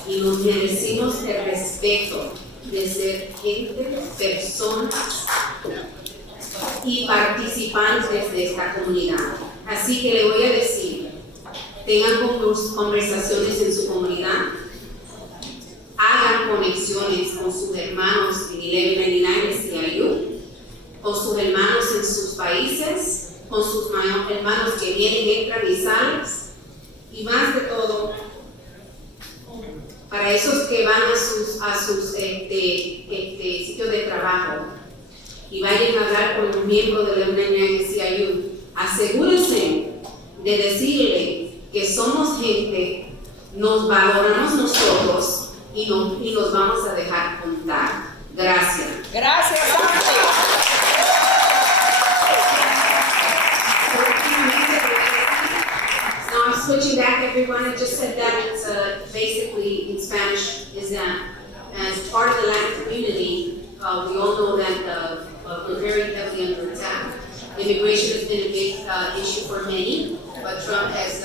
y nos merecemos el respeto de ser gente, personas y participantes de esta comunidad. Así que le voy a decir, tengan conversaciones en su comunidad, hagan conexiones con sus hermanos en 1199 CIU, con sus hermanos en sus países, con sus hermanos que vienen, entran y salen, y más de todo, para esos que van a sus sitios de trabajo y vayan a hablar con un miembro de la CIU, asegúrense de decirle que somos gente, nos valoramos nosotros y nos vamos a dejar contar. Gracias. Gracias, Now I'm switching back, everyone. I just said that it's basically in Spanish is that as part of the Latin community, we all know that we're very heavily under attack. Immigration has been a big issue for many, but Trump has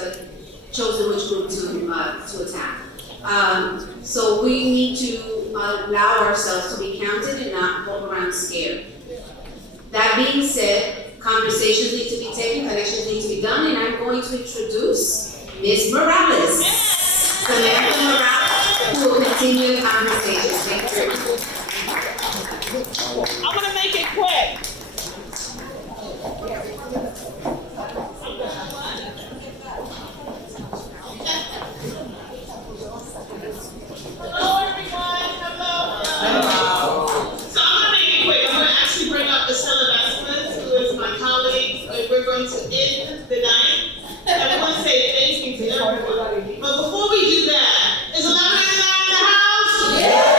chosen which group to attack. So we need to allow ourselves to be counted and not walk around scared. That being said, conversations need to be taken, connections need to be done, and I'm going to introduce Ms. Morales. Samantha Morales, who will continue the conversation. Thank you very much. I'm gonna make it quick. Hello, everyone. Hello. So I'm gonna make it quick. I'm gonna actually bring up Estella Vasquez, who is my colleague, and we're going to end the night. And I want to say thank you to everyone. But before we do that, is 1199 in the house? Yeah!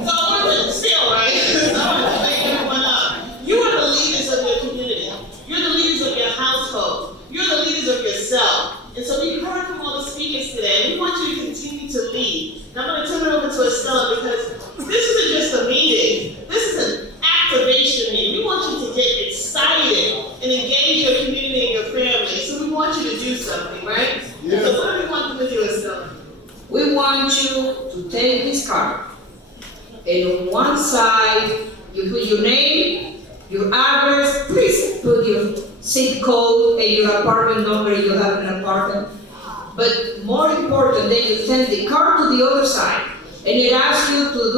So I want to still, right? So I want to wake everyone up. You are the leaders of your community. You're the leaders of your household. You're the leaders of yourself. And so we heard from all the speakers today, and we want you to continue to lead. Now I'm going to turn it over to Estella because this isn't just a meeting. This is an activation meeting. We want you to get excited and engage your community and your family. So we want you to do something, right? Yeah. So what do we want them to do, Estella? We want you to take this card, and on one side you put your name, your address, please put your zip code and your apartment number if you have an apartment. But more important, then you send the card to the other side, and it asks you to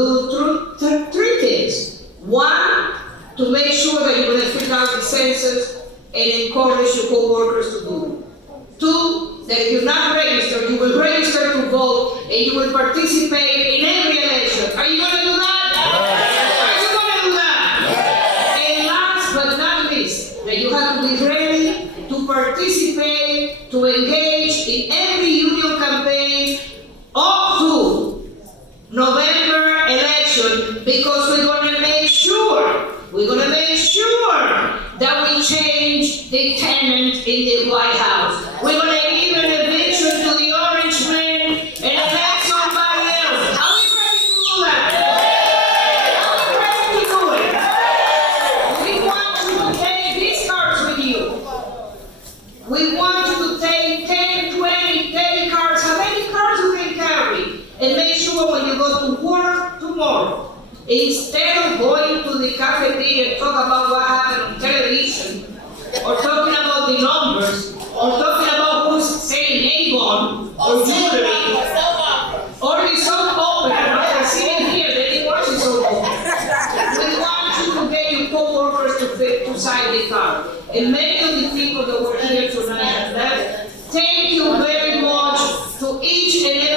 do three things. One, to make sure that you're going to fill out the census and encourage your co-workers to do it. Two, that if you're not registered, you will register to vote and you will participate in every election. Are you going to do that? Are you going to do that? And last but not least, that you have to be ready to participate, to engage in every union campaign up to November election, because we're going to make sure that we change the tenant in the White House. We're going to give an eviction to the orange man and elect somebody else. Are we ready to do that? Are we ready to do it? We want you to take these cards with you. We want you to take 10, 20, 30 cards, how many cards you can carry, and make sure when you go to work tomorrow, instead of going to the cafeteria and talk about what happened on television, or talking about the numbers, or talking about who's saying Avon, or jewelry, or the soap opera, they're sitting here, they didn't watch the soap opera. We want you to get your co-workers to sign the card. And many of the people that were here tonight have left. Thank you very much to each and every